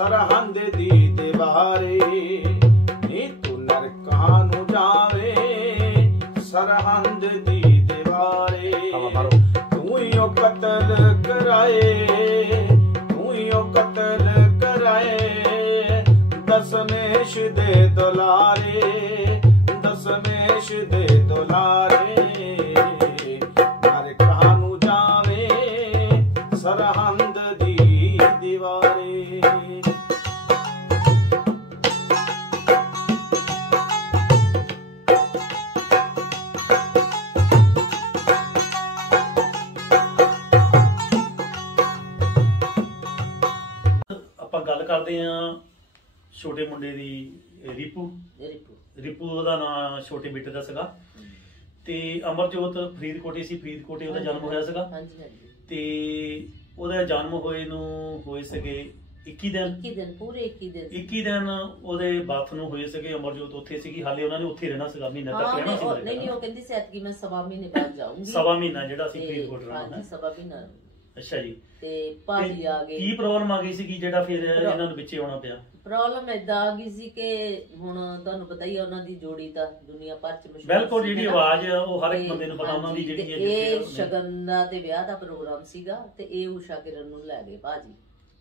सरहंद दी दीवारे नी तू नरकां नू जावे सरहंद दी दीवारे तू ही कतल कराए तू ही कतल कराए दशमेश दे दुलारे दशमेश दे दुलारे नरकां नू जावे सरहंद दी दीवारे। ਆਪਾਂ ਗੱਲ ਕਰਦੇ ਆਂ ਛੋਟੇ ਮੁੰਡੇ ਦੀ ਰਿਪੂ ਦਾ ਨਾਂ ਛੋਟੇ ਬੇਟੇ ਦਾ ਸੀਗਾ ਤੇ ਅਮਰਜੋਤ ਫਰੀਦਕੋਟੇ ਸੀ, ਫਰੀਦਕੋਟੇ ਉਹਦਾ ਜਨਮ ਹੋਇਆ ਸੀਗਾ ਤੇ ਉਹਦਾ ਜਨਮ ਹੋਏ ਨੂੰ ਹੋਏ ਸੀਗੇ 21 ਦਿਨ ਪੂਰੇ 21 ਦਿਨ ਉਹਦੇ ਬਾਥ ਨੂੰ ਹੋਏ ਸੀਗੇ। ਅਮਰਜੋਤ ਉੱਥੇ ਸੀਗੀ, ਹਾਲੇ ਉਹਨਾਂ ਨੇ ਉੱਥੇ ਰਹਿਣਾ ਸੀਗਾ, ਮਹੀਨਾ ਤੱਕ ਰਹਿਣਾ ਸੀ। ਨਹੀਂ ਉਹ ਕਹਿੰਦੀ ਸੀ ਕਿ ਮੈਂ ਸਵਾ ਮਹੀਨੇ ਬਾਅਦ ਜਾਊਂਗੀ। ਸਵਾ ਮਹੀਨਾ ਜਿਹੜਾ ਸੀ ਫਰੀਦਕੋਟ ਰਹਿਣਾ। ਹਾਂਜੀ ਸਵਾ ਮਹੀਨਾ। ਅੱਛਾ ਜੀ। ਤੇ ਭਾਜੀ ਆ ਗਏ। ਕੀ ਪ੍ਰੋਬਲਮ ਆ ਗਈ ਸੀ ਜਿਹੜਾ ਫਿਰ ਇਹਨਾਂ ਨੂੰ ਵਿੱਚੇ ਆਉਣਾ ਪਿਆ? ਪ੍ਰੋਬਲਮ ਏਦਾਂ ਆ ਗਈ ਸੀ ਕਿ ਹੁਣ ਤੁਹਾਨੂੰ ਪਤਾ ਹੀ ਆ ਉਹਨਾਂ ਦੀ ਜੋੜੀ ਤਾਂ ਦੁਨੀਆ ਭਰ ਚ ਮਸ਼ਹੂਰ। ਬਿਲਕੁਲ, ਜਿਹੜੀ ਆਵਾਜ਼ ਉਹ ਹਰ ਇੱਕ ਬੰਦੇ ਨੂੰ ਪਤਾ ਉਹਨਾਂ ਦੀ ਜਿਹੜੀ ਇਹ ਸ਼ਗਨ ਦਾ ਤੇ ਵਿਆਹ ਦਾ ਪ੍ਰੋਗਰਾਮ ਸੀਗਾ ਤੇ ਇਹ ਊਸ਼ਾ ਕਿਰਨ ਨੂੰ ਲੈ ਗਏ ਭਾਜੀ।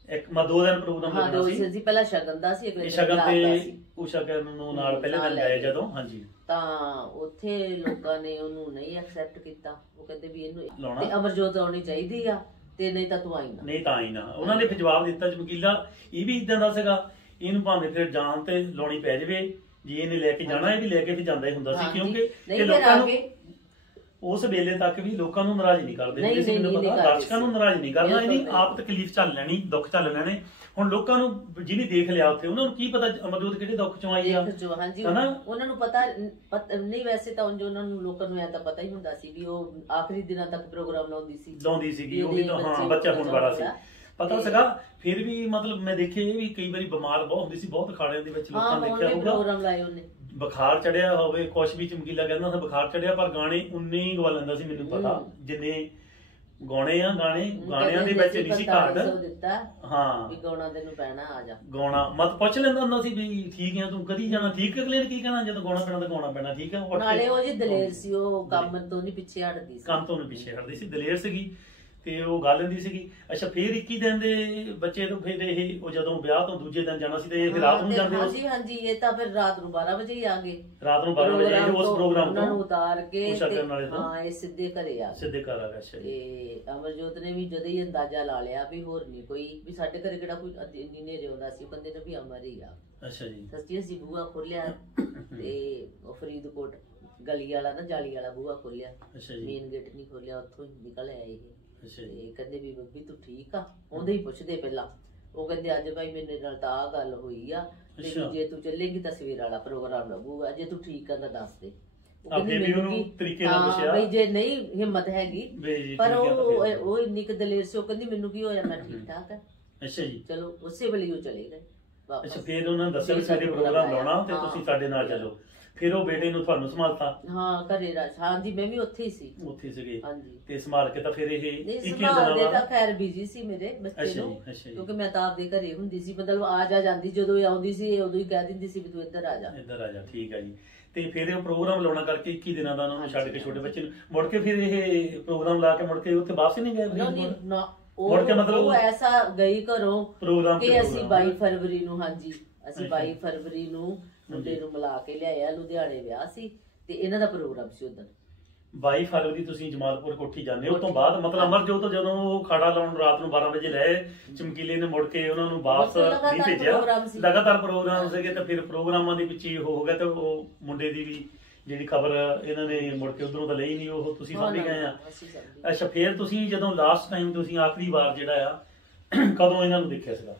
ਇੱਕ ਮੈਂ 2 ਦਿਨ ਪ੍ਰੋਗਰਾਮ ਲੱਗਣਾ ਸੀ। ਪਹਿਲਾਂ ਸ਼ਗਨ ਦਾ ਸੀ, ਅਗਲੇ ਸ਼ਗਨ ਤੇ ਊਸ਼ਾ ਕਿਰਨ ਨੂੰ ਨਾਲ ਪਹਿਲੇ ਦਿਨ ਗਏ ਜਦੋਂ। ਹਾਂਜੀ। ਤਾਂ ਉੱਥੇ ਲੋਕਾਂ ਨੇ ਉਹਨੂੰ ਨਹੀਂ ਐਕਸੈਪਟ ਕੀਤਾ। ਉਹ ਕਹਿੰਦੇ ਵੀ ਇਹਨੂੰ ਤੇ ਅਮਰਜੋਤ ਆਉਣੀ ਚਾਹੀਦੀ ਆ ਤੇ ਨਹੀਂ ਤਾਂ ਤੂੰ ਆਈ ਨਾ। ਨਹੀਂ ਤਾਂ ਆਈ ਨਾ। ਉਹਨਾਂ ਨੇ ਫਿਰ ਜਵਾਬ ਦਿੱਤਾ ਚਮਕੀਲਾ ਇਹ ਵੀ ਇਦਾਂ ਦਾ ਸੀਗਾ, ਇਹਨੂੰ ਭਾਵੇਂ ਫਿਰ ਜਾਨ ਤੇ ਲਾਉਣੀ ਪੈ ਜਾਵੇ, ਜੇ ਇਹਨੇ ਲੈ ਕੇ ਜਾਣਾ ਇਹ ਵੀ ਲੈ ਕੇ ਫਿਰ ਜਾਂਦਾ ਹੀ ਹੁੰਦਾ ਸੀ, ਕਿਉਂਕਿ ਲੋਕਾਂ ਨੂੰ ਉਸ ਵੇਲੇ ਤੱਕ ਵੀ ਲੋਕਾਂ ਨੂੰ ਨਾਰਾਜ਼ ਨਹੀਂ ਕਰਦੇ ਹੁੰਦੇ ਸੀ। ਮੈਨੂੰ ਪਤਾ ਦਰਸ਼ਕਾਂ ਨੂੰ ਨਾਰਾਜ਼ ਨਹੀਂ ਕਰਨਾ, ਇਹਨੀ ਆਪ ਤਕਲੀਫ ਝੱਲ ਲੈਣੀ, ਦੁੱਖ ਝੱਲ ਲੈਣੇ। ਹੁਣ ਲੋਕਾਂ ਨੂੰ ਜਿਹਨੇ ਦੇਖ ਲਿਆ ਉੱਥੇ ਉਹਨਾਂ ਨੂੰ ਕੀ ਪਤਾ ਅਮਰਜੋਤ ਕਿਹੜੇ ਦੁੱਖ ਚੋਂ ਆਈ ਆ। ਹਾਂਜੀ, ਉਹਨਾਂ ਨੂੰ ਪਤਾ ਨਹੀਂ। ਵੈਸੇ ਤਾਂ ਉਹਨਾਂ ਨੂੰ ਲੋਕਾਂ ਨੂੰ ਐ ਤਾਂ ਪਤਾ ਹੀ ਹੁੰਦਾ ਸੀ ਵੀ ਉਹ ਆਖਰੀ ਦਿਨਾਂ ਤੱਕ ਪ੍ਰੋਗਰਾਮ ਲਾਉਂਦੀ ਸੀਗੀ। ਉਹ ਵੀ ਤਾਂ ਹਾਂ ਬੱਚਾ ਹੋਣ ਵਾਲਾ ਸੀ, ਪਤਾ ਸੀਗਾ। ਫਿਰ ਵੀ ਮਤਲਬ ਮੈਂ ਦੇਖਿਆ ਇਹ ਵੀ ਕਈ ਵਾਰੀ ਬਿਮਾਰ ਬਹੁਤ ਹੁੰਦੀ ਸੀ, ਬਹੁਤ ਅਖਾੜਿਆਂ ਦੇ ਵਿੱਚ ਲੋਕਾਂ ਨੇ ਦੇਖਿਆ ਹੋਊਗਾ ਬੁਖਾਰ ਚੜਿਆ ਹੋਵੇ, ਕੁਛ ਵੀ ਚਮਕੀਲਾ ਕਹਿੰਦਾ ਸੀ ਬੁਖਾਰ ਚੜਿਆ, ਪਰ ਗਾਣੇ ਉਨੇ ਹੀ ਗਵਾ ਲੈਂਦਾ ਸੀ। ਮੈਨੂੰ ਪਤਾ ਜਿੰਨੇ ਗਾਣੇ ਆ ਗਾਣਿਆਂ ਦੇ ਵਿੱਚ ਨਹੀਂ ਸੀ ਘਾਟ। ਹਾਂ ਵੀ ਗਾਉਣਾ ਤੈਨੂੰ ਪੈਣਾ, ਆ ਜਾ ਗਾਉਣਾ ਮਤ ਪੁੱਛ ਲੈਂਦਾ ਹੁੰਦਾ ਸੀ ਵੀ ਠੀਕ ਆ ਤੂੰ ਕਦੀ ਜਾਣਾ, ਠੀਕ ਅਗਲੇ ਨੇ ਕੀ ਕਹਿਣਾ ਜਦੋਂ ਗਾਉਣਾ ਪੈਣਾ ਤਾਂ ਗਾਉਣਾ ਪੈਣਾ, ਠੀਕ ਆ। ਨਾਲੇ ਉਹ ਜੀ ਦਲੇਰ ਸੀ, ਉਹ ਕੰਮ ਤੋਂ ਨਹੀਂ ਪਿੱਛੇ ਹਟਦੀ ਸੀ, ਕੰਮ ਤੋਂ ਨਹੀਂ ਪਿੱਛੇ ਹਟਦੀ ਸੀ, ਦਲੇਰ ਸੀਗੀ ਤੇ ਉਹ ਗੱਲ ਹੁੰਦੀ ਸੀਗੀ। ਅੱਛਾ, ਫਿਰ 21 ਦਿਨ ਦੇ ਬੱਚੇ ਤੋਂ ਫਿਰ ਇਹ ਉਹ ਜਦੋਂ ਵਿਆਹ ਤੋਂ ਦੂਜੇ ਦਿਨ ਜਾਣਾ ਸੀ ਤੇ ਇਹ ਰਾਤ ਨੂੰ ਜਾਂਦੇ ਹੋ? ਹਾਂਜੀ ਇਹ ਤਾਂ ਫਿਰ ਰਾਤ ਨੂੰ 12 ਵਜੇ ਹੀ ਆ ਗਏ। ਰਾਤ ਨੂੰ 12 ਵਜੇ ਉਸ ਪ੍ਰੋਗਰਾਮ ਤੋਂ ਨੂੰ ਉਤਾਰ ਕੇ ਹਾਂ ਇਹ ਸਿੱਧੇ ਘਰੇ ਆ ਗਏ। ਅੱਛਾ ਤੇ ਅਮਰਜੋਤ ਨੇ ਵੀ ਜਦੋਂ ਹੀ ਅੰਦਾਜ਼ਾ ਲਾ ਲਿਆ ਵੀ ਹੋਰ ਨਹੀਂ ਕੋਈ, ਵੀ ਸਾਡੇ ਘਰੇ ਕਿਹੜਾ ਕੋਈ ਇੰਨੀ ਨੇਰੇ ਆਉਂਦਾ ਸੀ, ਉਹ ਬੰਦੇ ਨੇ ਵੀ ਅਮਰ ਹੀ ਆ। ਅੱਛਾ ਜੀ। ਸੱਚੀ ਅਸੀਂ ਬੂਹਾ ਖੋਲਿਆ ਤੇ ਉਹ ਫਰੀਦਕੋਟ ਗਲੀ ਵਾਲਾ ਨਾ ਜਾਲੀ ਵਾਲਾ ਬੂਹਾ ਖੋਲਿਆ, ਮੇਨ ਗੇਟ ਨਹੀਂ ਖੋਲਿਆ, ਉੱਥੋਂ ਹੀ ਨਿਕਲ ਆਇਆ ਇਹ। ਤੇ ਕਹਿੰਦੇ ਵੀ ਬੱਬੀ ਤੂੰ ਠੀਕ ਆ? ਉਹਦੇ ਹੀ ਪੁੱਛਦੇ ਪਹਿਲਾਂ। ਉਹ ਕਹਿੰਦੇ ਅੱਜ ਭਾਈ ਮੇਰੇ ਨਾਲ ਤਾਂ ਆਹ ਗੱਲ ਹੋਈ ਆ, ਤੇ ਜੇ ਤੂੰ ਚੱਲੇਗੀ ਤਾਂ ਸਵੇਰ ਵਾਲਾ ਪ੍ਰੋਗਰਾਮ ਲੱਗੂਗਾ, ਜੇ ਤੂੰ ਠੀਕ ਆ ਤਾਂ ਦੱਸ ਦੇ। ਬਈ ਜੇ ਨਹੀਂ ਹਿੰਮਤ ਹੈਗੀ, ਪਰ ਉਹ ਇੰਨੀ ਕੁ ਦਲੇਰ ਸੀ, ਉਹ ਕਹਿੰਦੀ ਮੈਨੂੰ ਕੀ ਹੋਇਆ, ਮੈਂ ਠੀਕ ਠਾਕ ਆ। ਅੱਛਾ ਜੀ। ਚਲੋ ਉਸੇ ਵੇਲੇ ਉਹ ਚਲੇ ਗਏ। ਅੱਛਾ, ਫਿਰ ਉਹਨਾਂ ਨੇ ਦੱਸਿਆ ਸਾਡੇ ਪ੍ਰੋਗਰਾਮ ਲਾਉਣਾ ਤੇ ਤੁਸੀਂ ਸਾਡੇ ਨਾਲ ਚੱਲੋ। ਫਿਰ ਉਹ ਬੇਟੇ ਨੂੰ ਤੁਹਾਨੂੰ ਸੰਭਾਲਤਾ? ਹਾਂ ਘਰੇ ਹਾਂਜੀ, ਮੈਂ ਵੀ ਉੱਥੇ ਹੀ ਸੀ। ਉੱਥੇ ਸੀਗੇ? ਹਾਂਜੀ। ਤੇ ਸੰਭਾਲ ਕੇ ਤਾਂ ਫਿਰ ਇਹ ਸੰਭਾਲਦੇ ਤਾਂ ਖੈਰ ਬਿਜੀ ਸੀ ਮੇਰੇ ਬੱਚੇ ਨੂੰ, ਕਿਉਂਕਿ ਮੈਂ ਤਾਂ ਆਪਦੇ ਘਰੇ ਹੁੰਦੀ ਸੀ, ਮਤਲਬ ਆ ਜਾ ਜਾਂਦੀ, ਜਦੋਂ ਆਉਂਦੀ ਸੀ ਉਦੋਂ ਹੀ ਕਹਿ ਦਿੰਦੀ ਸੀ ਵੀ ਤੂੰ ਇੱਧਰ ਆ ਜਾ। ਠੀਕ ਹੈ ਜੀ। ਤੇ ਫਿਰ ਇਹ ਪ੍ਰੋਗਰਾਮ ਲਾਉਣਾ ਕਰਕੇ 21 ਦਿਨਾਂ ਦਾ ਉਹਨਾਂ ਨੂੰ ਛੱਡ ਕੇ ਛੋਟੇ ਬੱਚੇ ਨੂੰ ਮੁੜ ਕੇ ਫਿਰ ਇਹ ਪ੍ਰੋਗਰਾਮ ਲਾ ਕੇ ਮੁੜ ਕੇ ਉੱਥੇ ਵਾਪਸ ਨਹੀਂ ਗਏ? ਨਾ, ਉਹ ਐਸਾ ਗਈ ਘਰੋਂ ਕਿ ਅਸੀਂ 22 ਫਰਵਰੀ ਨੂੰ, ਹਾਂਜੀ ਅਸੀਂ 22 ਫਰਵਰੀ ਨੂੰ ਮੁੰਡੇ ਨੂੰ ਮਿਲਾ ਕੇ ਲਿਆਇਆ। ਲੁਧਿਆਣੇ ਵਿਆਹ ਸੀ ਤੇ ਇਹਨਾਂ ਦਾ ਪ੍ਰੋਗਰਾਮ ਸੀ ਉਦੋਂ। 22 ਫਰਵਰੀ ਤੁਸੀਂ ਜਮਾਲਪੁਰ ਕੋਠੀ ਜਾਂਦੇ ਹੋ। ਉਸ ਤੋਂ ਬਾਅਦ ਮਤਲਬ ਅਮਰਜੋਤ ਜਦੋਂ ਉਹ ਖਾੜਾ ਲਾਉਣ ਰਾਤ ਨੂੰ 12 ਵਜੇ ਲਏ, ਚਮਕੀਲੇ ਨੇ ਮੁੜ ਕੇ ਉਹਨਾਂ ਨੂੰ ਵਾਪਸ ਨਹੀਂ ਭੇਜਿਆ। ਲਗਾਤਾਰ ਪ੍ਰੋਗਰਾਮ ਸੀਗੇ ਤੇ ਫਿਰ ਪ੍ਰੋਗਰਾਮਾਂ ਦੇ ਵਿੱਚ ਹੋ ਗਿਆ ਤੇ ਉਹ ਮੁੰਡੇ ਦੀ ਵੀ ਜਿਹੜੀ ਖਬਰ ਇਹਨਾਂ ਨੇ ਮੁੜ ਕੇ ਉਧਰੋਂ ਤਾਂ ਲਈ ਨਹੀਂ, ਉਹ ਤੁਸੀਂ ਸਮਝ ਗਏ ਆ। ਅੱਛਾ, ਫਿਰ ਤੁਸੀਂ ਜਦੋਂ ਲਾਸਟ ਟਾਈਮ ਤੁਸੀਂ ਆਖਰੀ ਵਾਰ ਜਿਹੜਾ ਆ ਕਦੋਂ ਇਹਨਾਂ ਨੂੰ ਦੇਖਿਆ ਸੀਗਾ?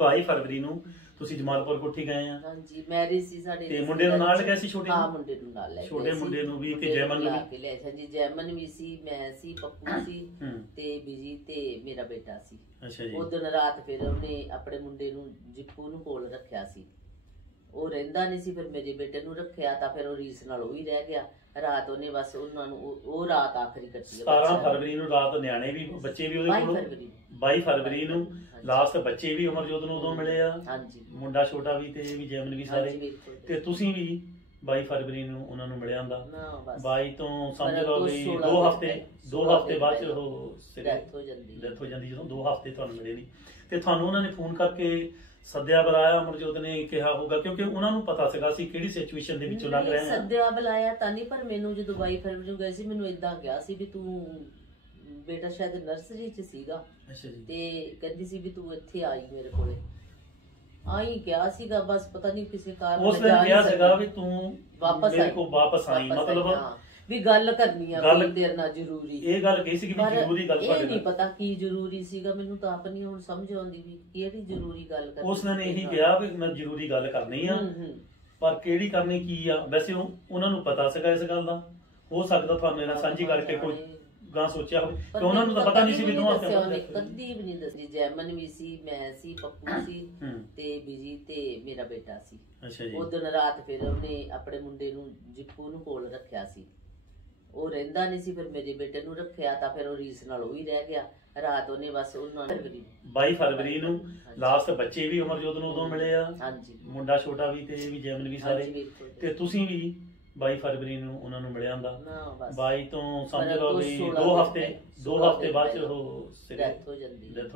22 ਫਰਵਰੀ ਨੂੰ ਤੁਸੀਂ ਜਮਾਲਪੁਰ ਕੋਠੀ ਗਏ ਆ? ਹਾਂਜੀ, ਮੈਰਿਜ ਸੀ ਸਾਡੇ। ਤੇ ਮੁੰਡੇ ਨੂੰ ਨਾਲ ਗਏ ਸੀ? ਛੋਟੇ ਹਾਂ, ਮੁੰਡੇ ਨੂੰ ਨਾਲ ਲੈ ਗਏ। ਛੋਟੇ ਮੁੰਡੇ ਨੂੰ ਵੀ ਤੇ ਜੈਮਨ ਨੂੰ ਵੀ ਲੈ? ਹਾਂਜੀ, ਜੈਮਨ ਵੀ ਸੀ, ਮੈਂ ਸੀ, ਪੱਪੂ ਸੀ ਤੇ ਬੀਜੀ ਤੇ ਮੇਰਾ ਬੇਟਾ ਸੀ। ਅੱਛਾ ਜੀ। ਉਦੋਂ ਰਾਤ ਫਿਰ ਉਹਨੇ ਆਪਣੇ ਮੁੰਡੇ ਨੂੰ ਜਿੱਪੂ ਨੂੰ ਕੋਲ ਰੱਖਿਆ ਸੀ ਉਹ ਰਹਿੰਦਾ ਨਹੀਂ ਸੀ। ਫਿਰ ਮੇਰੇ ਬੇਟੇ ਨੂੰ ਰੱਖਿਆ ਤਾਂ ਫਿਰ ਉਹ ਰੀਸ ਨਾਲ ਉਹ ਹੀ ਰਹਿ ਗਿਆ। ਰਾਤ ਉਹਨੇ ਬਸ ਉਹਨਾਂ ਨੂੰ ਉਹ ਰਾਤ ਆਖਰੀ ਕੱਟੀ। 17 ਫਰਵਰੀ ਨੂੰ ਰਾਤ ਨਿਆਣੇ ਵੀ ਬੱਚੇ ਵੀ ਉਹਦੇ ਕੋਲ 22 ਫਰਵਰੀ ਨੂੰ ਲਾਸਟ ਬੱਚੇ ਵੀ ਅਮਰਜੋਤ ਨੂੰ ਉਦੋਂ ਮਿਲੇ ਆ। ਹਾਂਜੀ, ਮੁੰਡਾ ਛੋਟਾ ਵੀ ਤੇ ਵੀ ਜੈਮਨ ਵੀ ਸਾਰੇ, ਤੇ ਤੁਸੀਂ ਵੀ 22 ਫਰਵਰੀ ਨੂੰ ਉਹਨਾਂ ਨੂੰ ਮਿਲਿਆ ਹੁੰਦਾ। 22 ਤੋਂ ਸਮਝ ਲਓ ਵੀ 2 ਹਫ਼ਤੇ ਬਾਅਦ ਚ ਉਹ ਡੈਥ ਹੋ ਜਾਂਦੀ ਜਦੋਂ 2 ਹਫ਼ਤੇ ਤੁਹਾਨੂੰ ਮਿਲੇ ਨਹੀਂ। ਤੇ ਤੁਹਾਨੂੰ ਉਹਨਾਂ ਨੇ ਫੋਨ ਕਰਕੇ ਸੱਦਿਆ ਬੁਲਾਇਆ, ਅਮਰਜੋਤ ਨੇ ਕਿਹਾ ਹੋਊਗਾ ਕਿਉਂਕਿ ਉਹਨਾਂ ਨੂੰ ਪਤਾ ਸੀਗਾ ਸੀ ਕਿਹੜੀ ਸਿਚੁਏਸ਼ਨ ਦੇ ਵਿੱਚੋਂ ਲੰਘ ਰਹੇ ਹਾਂ। ਸੱਦਿਆ ਬੁਲਾਇਆ ਤਾਂ ਨਹੀਂ, ਪਰ ਮੈਨੂੰ ਜਦੋਂ 22 ਫਰਵਰੀ ਨੂੰ ਗਏ ਸੀ ਮੈਨੂੰ ਇਦਾਂ ਕਿਹਾ ਸੀ ਵੀ ਤੂੰ ਬੇਟਾ ਸ਼ਾਇਦ ਨਰਸਰੀ ਚ ਸੀਗਾ। ਅੱਛਾ ਜੀ। ਤੇ ਕਹਿੰਦੀ ਸੀ ਵੀ ਤੂੰ ਇੱਥੇ ਆਈ ਮੇਰੇ ਕੋਲੇ। ਆਈ ਕਿਹਾ ਸੀਗਾ, ਬਸ ਪਤਾ ਨਹੀਂ ਕਿਸੇ ਕਾਰਨ ਉਸ ਨੇ ਕਿਹਾ ਸੀਗਾ ਵੀ ਤੂੰ ਮੇਰੇ ਕੋਲ ਵਾਪਸ ਆਈ, ਮਤਲਬ ਵੀ ਗੱਲ ਕਰਨੀ ਆ ਤੇਰੇ ਨਾਲ ਜ਼ਰੂਰੀ। ਇਹ ਗੱਲ ਕਹੀ ਸੀ ਕਿ ਜ਼ਰੂਰੀ ਗੱਲ ਇਹ ਨਹੀਂ ਪਤਾ ਕੀ ਜ਼ਰੂਰੀ ਸੀਗਾ, ਮੈਨੂੰ ਤਾਂ ਆਪ ਨਹੀਂ ਹੁਣ ਸਮਝ ਆਉਂਦੀ ਵੀ ਕਿਹੜੀ ਜ਼ਰੂਰੀ ਗੱਲ ਕਰਨੀ। ਉਸ ਨੇ ਇਹੀ ਕਿਹਾ ਵੀ ਮੈਂ ਜ਼ਰੂਰੀ ਗੱਲ ਕਰਨੀ ਆ, ਪਰ ਕਿਹੜੀ ਕਰਨੀ ਕੀ ਆ। ਵੈਸੇ ਉਹਨਾਂ ਨੂੰ ਪਤਾ ਸੀਗਾ ਇਸ ਗੱਲ ਦਾ, ਹੋ ਸਕਦਾ ਤੁਹਾਨੂੰ ਇਹਨਾਂ ਸਾਂਝੀ ਕਰਕੇ ਕੋਈ ਗਾਂ ਸੋਚਿਆ ਹੋਵੇ ਕਿ ਉਹਨਾਂ ਨੂੰ ਤਾਂ ਪਤਾ ਨਹੀਂ ਸੀ ਵੀ ਦੋਵਾਂ ਕਦੀ ਵੀ ਨਹੀਂ ਦੱਸੀ। ਜੈਮਨ ਵੀ ਸੀ, ਮੈਂ ਸੀ, ਪੱਪੂ ਸੀ ਤੇ ਬੀਜੀ ਤੇ ਮੇਰਾ ਬੇਟਾ ਸੀ। ਉਦੋਂ ਰਾਤ ਫਿਰ ਉਹਨੇ ਆਪਣੇ ਮੁੰਡੇ ਨੂੰ ਜਿੱਪੂ ਨੂੰ ਕੋਲ ਰੱਖਿਆ ਸੀ। ਉਹ ਰਹਿੰਦਾ ਨਹੀਂ ਸੀ। ਫਿਰ ਮੇਰੇ ਬੇਟੇ ਨੂੰ ਰੱਖਿਆ ਤਾਂ ਫਿਰ ਉਹ ਰੀਸ ਨਾਲ ਉਹ ਹੀ ਰਹਿ ਗਿਆ। ਰਾਤ ਉਹਨੇ ਬਸ ਉਹਨਾਂ ਨੂੰ 22 ਫਰਵਰੀ ਨੂੰ ਲਾਸਟ ਬੱਚੇ ਵੀ ਅਮਰਜੋਤ ਨੂੰ ਉਦੋਂ ਮਿਲੇ ਆ। ਹਾਂਜੀ, ਮੁੰਡਾ ਛੋਟਾ ਵੀ ਤੇ ਵੀ ਜੈਮਨ ਵੀ ਸਾਰੇ, ਤੇ ਤੁਸੀਂ ਵੀ 22 ਫਰਵਰੀ ਨੂੰ ਉਹਨਾਂ ਨੂੰ ਮਿਲਿਆ ਹੁੰਦਾ। 22 ਤੋਂ ਸਮਝ ਲਓ ਵੀ 2 ਹਫ਼ਤੇ ਬਾਅਦ ਚ ਉਹ ਡੈਥ ਹੋ